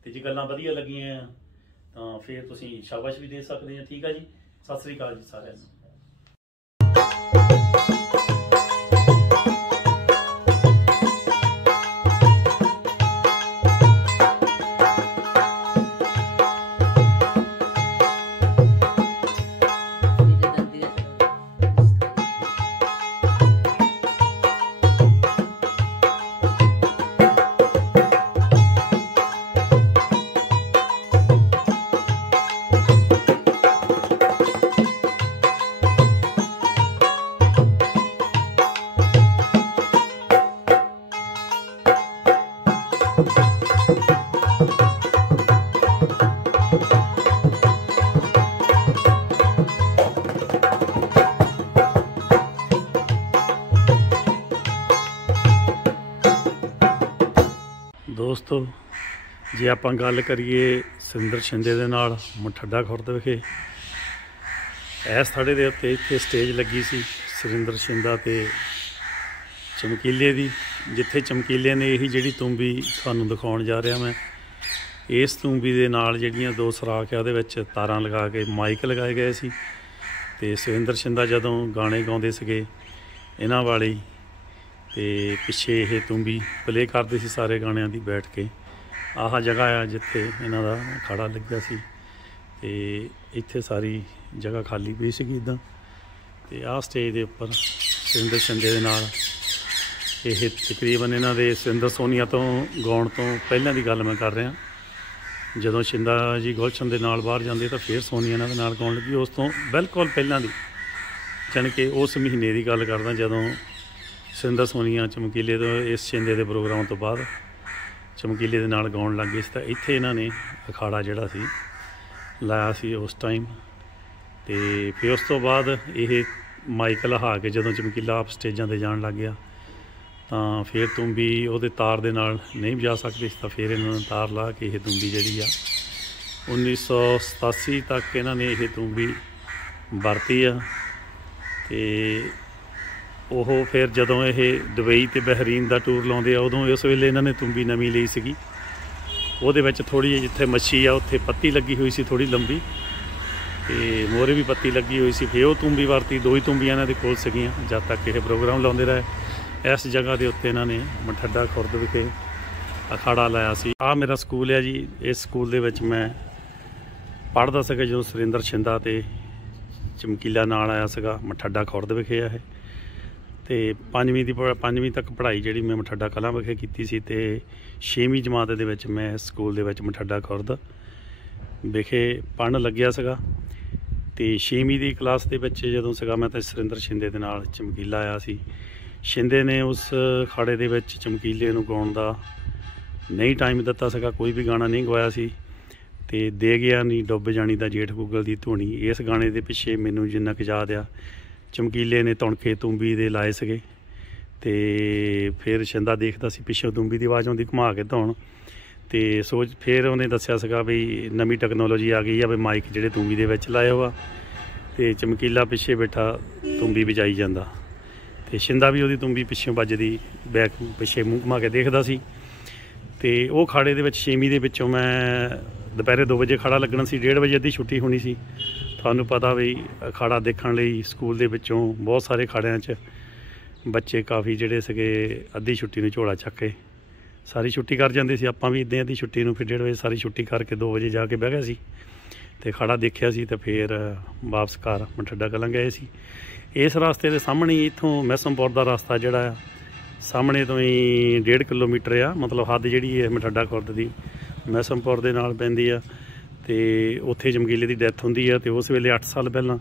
ਤੇ ਜੇ ਗੱਲਾਂ ਵਧੀਆ ਲੱਗੀਆਂ ਤਾਂ ਫਿਰ ਤੁਸੀਂ ਸ਼ਾਬਾਸ਼ ਵੀ ਦੇ ਸਕਦੇ ਆ, ਠੀਕ ਹੈ ਜੀ। ਸਤਿ ਸ੍ਰੀ ਅਕਾਲ ਜੀ ਸਾਰਿਆਂ ਨੂੰ। ਦੋਸਤੋ, ਜੇ ਆਪਾਂ ਗੱਲ ਕਰੀਏ ਸੁਰਿੰਦਰ ਸ਼ਿੰਦੇ ਦੇ ਨਾਲ ਮਠੱਡਾ ਖੁਰਦ ਵਿਖੇ, ਇਸ ਥੜੇ ਦੇ ਉੱਤੇ ਇੱਥੇ ਸਟੇਜ ਲੱਗੀ ਸੀ ਸੁਰਿੰਦਰ ਸ਼ਿੰਦਾ ਤੇ ਚਮਕੀਲੇ ਦੀ, ਜਿੱਥੇ ਚਮਕੀਲੇ ਨੇ ਇਹੀ ਜਿਹੜੀ ਤੂੰਬੀ ਤੁਹਾਨੂੰ ਦਿਖਾਉਣ ਜਾ ਰਿਹਾ ਮੈਂ, ਇਸ ਤੂੰਬੀ ਦੇ ਨਾਲ ਜਿਹੜੀਆਂ 2 ਸਰਾਖ ਆ ਉਹਦੇ ਵਿੱਚ ਤਾਰਾਂ ਲਗਾ ਕੇ ਮਾਈਕ ਲਗਾਏ ਗਏ ਸੀ। ਤੇ ਸੁਰਿੰਦਰ ਸ਼ਿੰਦਾ ਜਦੋਂ ਗਾਣੇ ਗਾਉਂਦੇ ਸੀਗੇ ਇਹਨਾਂ ਵਾਲੇ, ਤੇ ਪਿੱਛੇ ਇਹ ਤੂੰਬੀ ਪਲੇ ਕਰਦੇ ਸੀ ਸਾਰੇ ਗਾਣਿਆਂ ਦੀ ਬੈਠ ਕੇ। ਆਹ ਜਗ੍ਹਾ ਆ ਜਿੱਥੇ ਇਹਨਾਂ ਦਾ ਅਖਾੜਾ ਲੱਗਿਆ ਸੀ, ਤੇ ਇੱਥੇ ਸਾਰੀ ਜਗ੍ਹਾ ਖਾਲੀ ਪਈ ਸੀਗੀ ਇੱਦਾਂ। ਤੇ ਆਹ ਸਟੇਜ ਦੇ ਉੱਪਰ ਸੁਰਿੰਦਰ ਸ਼ਿੰਦੇ ਦੇ ਨਾਲ, ਇਹ ਤਕਰੀਬਨ ਇਹਨਾਂ ਦੇ ਸੁਰਿੰਦਰ ਸੋਨੀਆ ਤੋਂ ਗਾਉਣ ਤੋਂ ਪਹਿਲਾਂ ਦੀ ਗੱਲ ਮੈਂ ਕਰ ਰਿਹਾ। ਜਦੋਂ ਸ਼ਿੰਦਾ ਜੀ ਗੁਲਸ਼ਨ ਦੇ ਨਾਲ ਬਾਹਰ ਜਾਂਦੇ ਤਾਂ ਫਿਰ ਸੋਨੀਆ ਇਹਨਾਂ ਦੇ ਨਾਲ ਗਾਉਣ ਲੱਗੀ, ਉਸ ਤੋਂ ਬਿਲਕੁਲ ਪਹਿਲਾਂ ਦੀ, ਜਾਣੀ ਕਿ ਉਸ ਮਹੀਨੇ ਦੀ ਗੱਲ ਕਰਦਾ ਜਦੋਂ ਸੁਰਿੰਦਰ ਸੋਨੀਆ ਚਮਕੀਲੇ ਤੋਂ ਇਸ ਸ਼ਿੰਦੇ ਦੇ ਪ੍ਰੋਗਰਾਮ ਤੋਂ ਬਾਅਦ ਚਮਕੀਲੇ ਦੇ ਨਾਲ ਗਾਉਣ ਲੱਗ ਗਏ ਸੀ। ਤਾਂ ਇੱਥੇ ਇਹਨਾਂ ਨੇ ਅਖਾੜਾ ਜਿਹੜਾ ਸੀ ਲਾਇਆ ਸੀ ਉਸ ਟਾਈਮ। ਤੇ ਫਿਰ ਉਸ ਤੋਂ ਬਾਅਦ ਇਹ ਮਾਈਕ ਲਹਾ ਕੇ ਜਦੋਂ ਚਮਕੀਲਾ ਆਪ ਸਟੇਜਾਂ 'ਤੇ ਜਾਣ ਲੱਗ ਗਿਆ ਤਾਂ ਫਿਰ ਤੂੰਬੀ ਉਹਦੇ ਤਾਰ ਦੇ ਨਾਲ ਨਹੀਂ ਵਜਾ ਸਕਦੇ ਸੀ, ਤਾਂ ਫਿਰ ਇਹਨਾਂ ਨੇ ਤਾਰ ਲਾ ਕੇ ਇਹ ਤੂੰਬੀ ਜਿਹੜੀ ਆ 1987 ਤੱਕ ਇਹਨਾਂ ਨੇ ਇਹ ਤੂੰਬੀ ਵਰਤੀ ਆ। ਤੇ ਉਹ ਫਿਰ ਜਦੋਂ ਇਹ ਦੁਬਈ ਅਤੇ ਬਹਿਰੀਨ ਦਾ ਟੂਰ ਲਾਉਂਦੇ ਆ, ਉਦੋਂ ਉਸ ਵੇਲੇ ਇਹਨਾਂ ਨੇ ਤੂੰਬੀ ਨਵੀਂ ਲਈ ਸੀਗੀ। ਉਹਦੇ ਵਿੱਚ ਥੋੜ੍ਹੀ ਜਿਹੀ ਜਿੱਥੇ ਮੱਛੀ ਆ ਉੱਥੇ ਪੱਤੀ ਲੱਗੀ ਹੋਈ ਸੀ ਥੋੜ੍ਹੀ ਲੰਬੀ, ਤੇ ਮੋਹਰੇ ਵੀ ਪੱਤੀ ਲੱਗੀ ਹੋਈ ਸੀ। ਫਿਰ ਉਹ ਤੂੰਬੀ ਵਰਤੀ, 2 ਹੀ ਤੂੰਬੀਆਂ ਇਹਨਾਂ ਦੇ ਕੋਲ ਸੀਗੀਆਂ ਜਦ ਤੱਕ ਇਹ ਪ੍ਰੋਗਰਾਮ ਲਾਉਂਦੇ ਰਹੇ। ਇਸ ਜਗ੍ਹਾ ਦੇ ਉੱਤੇ ਇਹਨਾਂ ਨੇ ਮਠੱਡਾ ਖੁਰਦ ਵਿਖੇ ਅਖਾੜਾ ਲਾਇਆ ਸੀ। ਆਹ ਮੇਰਾ ਸਕੂਲ ਹੈ ਜੀ, ਇਸ ਸਕੂਲ ਦੇ ਵਿੱਚ ਮੈਂ ਪੜ੍ਹਦਾ ਸੀਗਾ ਜਦੋਂ ਸੁਰਿੰਦਰ ਸ਼ਿੰਦਾ ਅਤੇ ਚਮਕੀਲਾ ਨਾਲ ਆਇਆ ਸੀਗਾ। ਮਠੱਡਾ ਖੁਰਦ ਵਿਖੇ ਆ ਇਹ। ਤੇ 5ਵੀਂ ਤੱਕ ਪੜ੍ਹਾਈ ਜਿਹੜੀ ਮੈਂ ਮਠੱਡਾ ਕਲਾਂ ਵਿਖੇ ਕੀਤੀ ਸੀ, ਤੇ 6ਵੀਂ ਜਮਾਤ ਦੇ ਵਿੱਚ ਮੈਂ ਸਕੂਲ ਦੇ ਵਿੱਚ ਮਠੱਡਾ ਖੁਰਦ ਵਿਖੇ ਪੜ੍ਹਨ ਲੱਗਿਆ ਸੀਗਾ। ਤੇ 6ਵੀਂ ਦੀ ਕਲਾਸ ਦੇ ਵਿੱਚ ਜਦੋਂ ਸੀਗਾ ਮੈਂ ਤਾਂ ਸੁਰਿੰਦਰ ਸ਼ਿੰਦੇ ਦੇ ਨਾਲ ਚਮਕੀਲਾ ਆਇਆ ਸੀ। ਸ਼ਿੰਦੇ ਨੇ ਉਸ ਅਖਾੜੇ ਦੇ ਵਿੱਚ ਚਮਕੀਲੇ ਨੂੰ ਗਾਉਣ ਦਾ ਨਹੀਂ ਟਾਈਮ ਦਿੱਤਾ ਸੀਗਾ, ਕੋਈ ਵੀ ਗਾਣਾ ਨਹੀਂ ਗਵਾਇਆ ਸੀ। ਤੇ ਦੇ ਗਿਆ ਨਹੀਂ ਡੁੱਬ ਜਾਣੀ ਦਾ ਜੇਠ ਗੁੱਗਲ ਦੀ ਧੂਣੀ, ਇਸ ਗਾਣੇ ਦੇ ਪਿੱਛੇ ਮੈਨੂੰ ਜਿੰਨਾ ਕੁ ਯਾਦ ਆ ਚਮਕੀਲੇ ਨੇ ਤੁਣਕੇ ਤੂੰਬੀ ਦੇ ਲਾਏ ਸੀਗੇ। ਤੇ ਫਿਰ ਸ਼ਿੰਦਾ ਦੇਖਦਾ ਸੀ ਪਿੱਛੋਂ ਤੂੰਬੀ ਦੀ ਆਵਾਜ਼ ਆਉਂਦੀ ਘੁਮਾ ਕੇ ਧੌਣ, ਤੇ ਫਿਰ ਉਹਨੇ ਦੱਸਿਆ ਸੀਗਾ ਵੀ ਨਵੀਂ ਟੈਕਨੋਲੋਜੀ ਆ ਗਈ ਆ ਵੀ ਮਾਈਕ ਜਿਹੜੇ ਤੂੰਬੀ ਦੇ ਵਿੱਚ ਲਾਏ ਹੋਆ, ਤੇ ਚਮਕੀਲਾ ਪਿੱਛੇ ਬੈਠਾ ਤੂੰਬੀ ਵਜਾਈ ਜਾਂਦਾ, ਤੇ ਸ਼ਿੰਦਾ ਵੀ ਉਹਦੀ ਤੂੰਬੀ ਪਿੱਛੋਂ ਵੱਜਦੀ ਬੈਕ ਪਿੱਛੇ ਮੂੰਹ ਘੁਮਾ ਕੇ ਦੇਖਦਾ ਸੀ। ਤੇ ਉਹ ਅਖਾੜੇ ਦੇ ਵਿੱਚ 6ਵੀਂ ਦੇ ਵਿੱਚੋਂ ਮੈਂ ਦੁਪਹਿਰੇ 2 ਵਜੇ ਅਖਾੜਾ ਲੱਗਣਾ ਸੀ, 1:30 ਵਜੇ ਅੱਧੀ ਛੁੱਟੀ ਹੋਣੀ ਸੀ। ਤੁਹਾਨੂੰ ਪਤਾ ਵੀ ਅਖਾੜਾ ਦੇਖਣ ਲਈ ਸਕੂਲ ਦੇ ਵਿੱਚੋਂ ਬਹੁਤ ਸਾਰੇ ਅਖਾੜਿਆਂ 'ਚ ਬੱਚੇ ਕਾਫੀ ਜਿਹੜੇ ਸੀਗੇ ਅੱਧੀ ਛੁੱਟੀ ਨੂੰ ਝੋਲਾ ਚੱਕ ਕੇ ਸਾਰੀ ਛੁੱਟੀ ਕਰ ਜਾਂਦੇ ਸੀ। ਆਪਾਂ ਵੀ ਇੱਦਾਂ ਅੱਧੀ ਛੁੱਟੀ ਨੂੰ ਫਿਰ 1:30 ਵਜੇ ਸਾਰੀ ਛੁੱਟੀ ਕਰਕੇ 2 ਵਜੇ ਜਾ ਕੇ ਬਹਿ ਗਿਆ ਸੀ ਤੇ ਅਖਾੜਾ ਦੇਖਿਆ ਸੀ, ਤੇ ਫਿਰ ਵਾਪਸ ਘਰ ਮਠੱਡਾ ਕਲਾਂ ਗਏ ਸੀ। ਇਸ ਰਸਤੇ ਦੇ ਸਾਹਮਣੇ ਹੀ ਇੱਥੋਂ ਮੈਸਮਪੁਰ ਦਾ ਰਸਤਾ ਜਿਹੜਾ ਆ ਸਾਹਮਣੇ ਤੋਂ ਹੀ 1.5 ਕਿਲੋਮੀਟਰ ਆ, ਮਤਲਬ ਹੱਦ ਜਿਹੜੀ ਹੈ ਮਠੱਡਾ ਖੁਰਦ ਦੀ ਮੈਸਮਪੁਰ ਦੇ ਨਾਲ ਪੈਂਦੀ ਆ। ਤੇ ਉੱਥੇ ਚਮਕੀਲੇ ਦੀ ਡੈਥ ਹੁੰਦੀ ਆ, ਤੇ ਉਸ ਵੇਲੇ 8 ਸਾਲ ਪਹਿਲਾਂ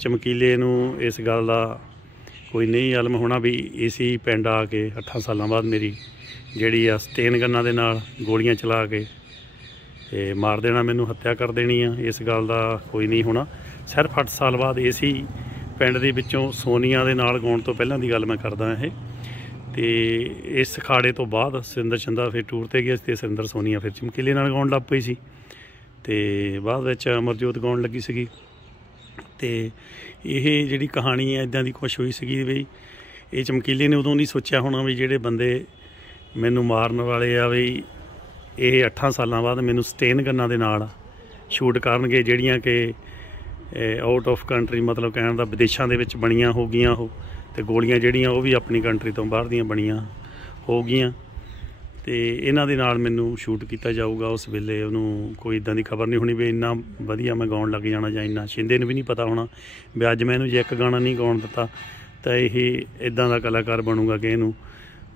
ਚਮਕੀਲੇ ਨੂੰ ਇਸ ਗੱਲ ਦਾ ਕੋਈ ਨਹੀਂ ਇਲਮ ਹੋਣਾ ਵੀ ਇਸੇ ਪਿੰਡ ਆ ਕੇ 8 ਸਾਲਾਂ ਬਾਅਦ ਮੇਰੀ ਜਿਹੜੀ ਆ ਸਟੇਨ ਗੰਨਾਂ ਦੇ ਨਾਲ ਗੋਲੀਆਂ ਚਲਾ ਕੇ ਤੇ ਮਾਰ ਦੇਣਾ, ਮੈਨੂੰ ਹੱਤਿਆ ਕਰ ਦੇਣੀ ਆ। ਇਸ ਗੱਲ ਦਾ ਕੋਈ ਨਹੀਂ ਹੋਣਾ। ਸਿਰਫ 8 ਸਾਲ ਬਾਅਦ ਇਸੇ ਪਿੰਡ ਦੇ ਵਿੱਚੋਂ ਸੋਨੀਆ ਦੇ ਨਾਲ ਗਾਉਣ ਤੋਂ ਪਹਿਲਾਂ ਦੀ ਗੱਲ ਮੈਂ ਕਰਦਾ ਇਹ। ਤੇ ਇਸ ਅਖਾੜੇ ਤੋਂ ਬਾਅਦ ਸੁਰਿੰਦਰ ਸ਼ਿੰਦਾ ਫਿਰ ਟੂਰ 'ਤੇ ਗਿਆ ਅਤੇ ਸੁਰਿੰਦਰ ਸੋਨੀਆ ਫਿਰ ਚਮਕੀਲੇ ਨਾਲ ਗਾਉਣ ਲੱਗ ਪਈ ਸੀ, ਤੇ ਬਾਅਦ ਵਿੱਚ ਅਮਰਜੋਤ ਗਾਉਣ ਲੱਗੀ ਸੀਗੀ। ਤੇ ਇਹ ਜਿਹੜੀ ਕਹਾਣੀ ਹੈ ਇੱਦਾਂ ਦੀ ਕੁਛ ਹੋਈ ਸੀਗੀ ਵੀ ਇਹ ਚਮਕੀਲੇ ਨੇ ਉਦੋਂ ਨਹੀਂ ਸੋਚਿਆ ਹੋਣਾ ਵੀ ਜਿਹੜੇ ਬੰਦੇ ਮੈਨੂੰ ਮਾਰਨ ਵਾਲੇ ਆ ਵੀ ਇਹ 8 ਸਾਲਾਂ ਬਾਅਦ ਮੈਨੂੰ ਸਟੇਨ ਗੰਨਾਂ ਦੇ ਨਾਲ ਸ਼ੂਟ ਕਰਨਗੇ, ਜਿਹੜੀਆਂ ਕਿ ਆਊਟ ਆਫ ਕੰਟਰੀ, ਮਤਲਬ ਕਹਿਣ ਦਾ ਵਿਦੇਸ਼ਾਂ ਦੇ ਵਿੱਚ ਬਣੀਆਂ ਹੋ ਗਈਆਂ ਉਹ, ਅਤੇ ਗੋਲੀਆਂ ਜਿਹੜੀਆਂ ਉਹ ਵੀ ਆਪਣੀ ਕੰਟਰੀ ਤੋਂ ਬਾਹਰ ਦੀਆਂ ਬਣੀਆਂ ਹੋ ਗਈਆਂ, ਅਤੇ ਇਹਨਾਂ ਦੇ ਨਾਲ ਮੈਨੂੰ ਸ਼ੂਟ ਕੀਤਾ ਜਾਊਗਾ। ਉਸ ਵੇਲੇ ਉਹਨੂੰ ਕੋਈ ਇੱਦਾਂ ਦੀ ਖਬਰ ਨਹੀਂ ਹੋਣੀ ਵੀ ਇੰਨਾ ਵਧੀਆ ਮੈਂ ਗਾਉਣ ਲੱਗ ਜਾਣਾ, ਜਾਂ ਇੰਨਾ ਸ਼ਿੰਦੇ ਨੂੰ ਵੀ ਨਹੀਂ ਪਤਾ ਹੋਣਾ ਵੀ ਅੱਜ ਮੈਂ ਇਹਨੂੰ ਜੇ ਇੱਕ ਗਾਣਾ ਨਹੀਂ ਗਾਉਣ ਦਿੱਤਾ ਤਾਂ ਇਹ ਇੱਦਾਂ ਦਾ ਕਲਾਕਾਰ ਬਣੂਗਾ ਕਿ ਇਹਨੂੰ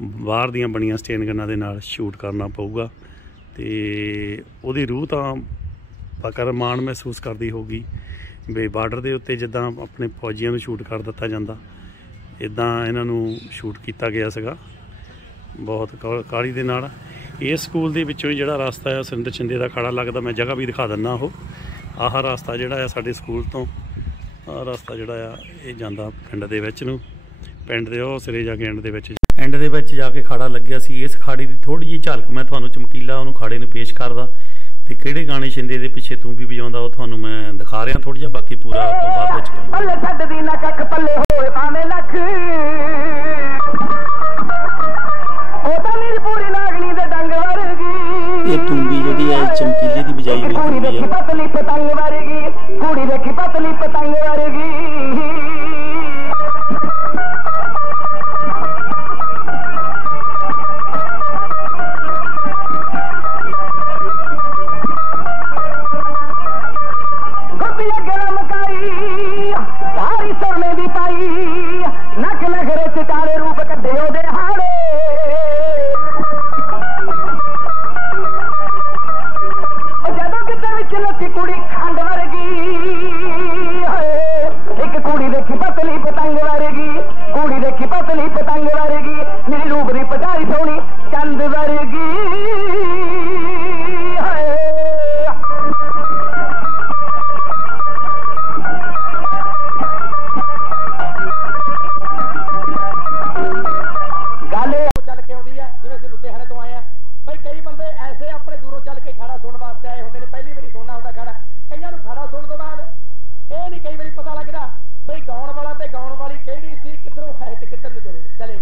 ਬਾਹਰ ਦੀਆਂ ਬਣੀਆਂ ਸਟੇਨ ਗੰਨਾਂ ਦੇ ਨਾਲ ਸ਼ੂਟ ਕਰਨਾ ਪਊਗਾ। ਅਤੇ ਉਹਦੀ ਰੂਹ ਤਾਂ ਫਕਰ ਮਾਣ ਮਹਿਸੂਸ ਕਰਦੀ ਹੋਊਗੀ ਵੀ ਬਾਰਡਰ ਦੇ ਉੱਤੇ ਜਿੱਦਾਂ ਆਪਣੇ ਫੌਜੀਆਂ ਨੂੰ ਸ਼ੂਟ ਕਰ ਦਿੱਤਾ ਜਾਂਦਾ, ਇੱਦਾਂ ਇਹਨਾਂ ਨੂੰ ਸ਼ੂਟ ਕੀਤਾ ਗਿਆ ਸੀਗਾ ਬਹੁਤ ਕਾਹਲੀ ਦੇ ਨਾਲ। ਇਸ ਸਕੂਲ ਦੇ ਵਿੱਚੋਂ ਹੀ ਜਿਹੜਾ ਰਸਤਾ ਹੈ ਸੁਰਿੰਦਰ ਸ਼ਿੰਦੇ ਦਾ ਅਖਾੜਾ ਲੱਗਦਾ, ਮੈਂ ਜਗ੍ਹਾ ਵੀ ਦਿਖਾ ਦਿੰਦਾ। ਉਹ ਆਹ ਰਸਤਾ ਜਿਹੜਾ ਆ ਸਾਡੇ ਸਕੂਲ ਤੋਂ, ਆਹ ਰਸਤਾ ਜਿਹੜਾ ਆ ਇਹ ਜਾਂਦਾ ਪਿੰਡ ਦੇ ਵਿੱਚ ਨੂੰ, ਪਿੰਡ ਦੇ ਉਹ ਸਿਰੇ ਜਾ ਕੇ ਐਂਡ ਦੇ ਵਿੱਚ ਐਂਡ ਦੇ ਵਿੱਚ ਜਾ ਕੇ ਖਾੜਾ ਲੱਗਿਆ ਸੀ। ਇਸ ਖਾੜੇ ਦੀ ਥੋੜੀ ਜਿਹੀ ਝਲਕ ਮੈਂ ਤੁਹਾਨੂੰ ਚਮਕੀਲਾ ਉਹਨੂੰ ਖਾੜੇ ਨੂੰ ਪੇਸ਼ ਕਰਦਾ ਤੇ ਕਿਹੜੇ ਗਾਣੇ ਛਿੰਦੇ ਦੇ ਪਿੱਛੇ ਤੂੰ ਵੀ ਵਜਾਉਂਦਾ ਉਹ ਤੁਹਾਨੂੰ ਮੈਂ ਦਿਖਾ ਰਿਹਾ ਥੋੜਾ ਜਿਹਾ, ਬਾਕੀ ਪੂਰਾ ਤੋਂ ਬਾਅਦ ਵਿੱਚ ਪੱਲੇ ਛੱਡਦੀ ਨਾ ਕੱਖ ਪੱਲੇ ਹੋਏ ਭਾਵੇਂ ਲੱਖ, ਉਹ ਤਾਂ ਮੇਰੀ ਪੂਰੀ ਨਾਗਣੀ ਦੇ ਡੰਗ ਵਰਗੀ। ਇਹ ਤੂੰਬੀ ਜਿਹੜੀ ਹੈ ਚਮਕੀਲੇ ਦੀ ਵਜਾਈ ਹੋਈ ਕੁੜੀ ਦੇਖੀ ਪਤਲੀ ਪਤੰਗ ਵਰਗੀ, ਕੁੜੀ ਦੇਖੀ ਪਤਲੀ ਪਤੰਗ ਵਰਗੀ। ਸਾਰੀ ਸੋਨੇ ਦੀ ਪਾਈ, ਨੱਕ ਨਖਰੇ ਚ ਕਾਲੇ ਰੂਪ ਕੱਢੇ ਉਹਦੇ ਹਾੜੇ। ਜਦੋਂ ਕਿਤੇ ਵਿੱਚ ਲੱਤੀ ਕੁੜੀ ਖੰਡ ਵਰਗੀ, ਇੱਕ ਕੁੜੀ ਦੇਖੀ ਪਤਲੀ ਪਤੰਗ ਵਰਗੀ, ਕੁੜੀ ਦੇਖੀ ਪਤਲੀ ਪਤੰਗ ਵਰਗੀ, ਮੇਰੀ ਰੂਪ ਦੀ ਪਟਾਈ ਸੋਹਣੀ ਚੰਦ ਵਰਗੀ। ਕਈ ਬੰਦੇ ਐਸੇ ਆਪਣੇ ਦੂਰੋਂ ਚੱਲ ਕੇ ਖਾੜਾ ਸੁਣਨ ਵਾਸਤੇ ਆਏ ਹੁੰਦੇ ਨੇ, ਪਹਿਲੀ ਵਾਰੀ ਸੁਣਨਾ ਹੁੰਦਾ ਖਾੜਾ। ਕਈਆਂ ਨੂੰ ਖਾੜਾ ਸੁਣਨ ਤੋਂ ਬਾਅਦ ਇਹ ਨਹੀਂ ਕਈ ਵਾਰੀ ਪਤਾ ਲੱਗਦਾ ਬਈ ਗਾਉਣ ਵਾਲਾ ਤੇ ਗਾਉਣ ਵਾਲੀ ਕਿਹੜੀ ਸੀ, ਕਿੱਧਰੋਂ ਹੈ ਤੇ ਕਿੱਧਰ ਨੂੰ ਚਲੇ।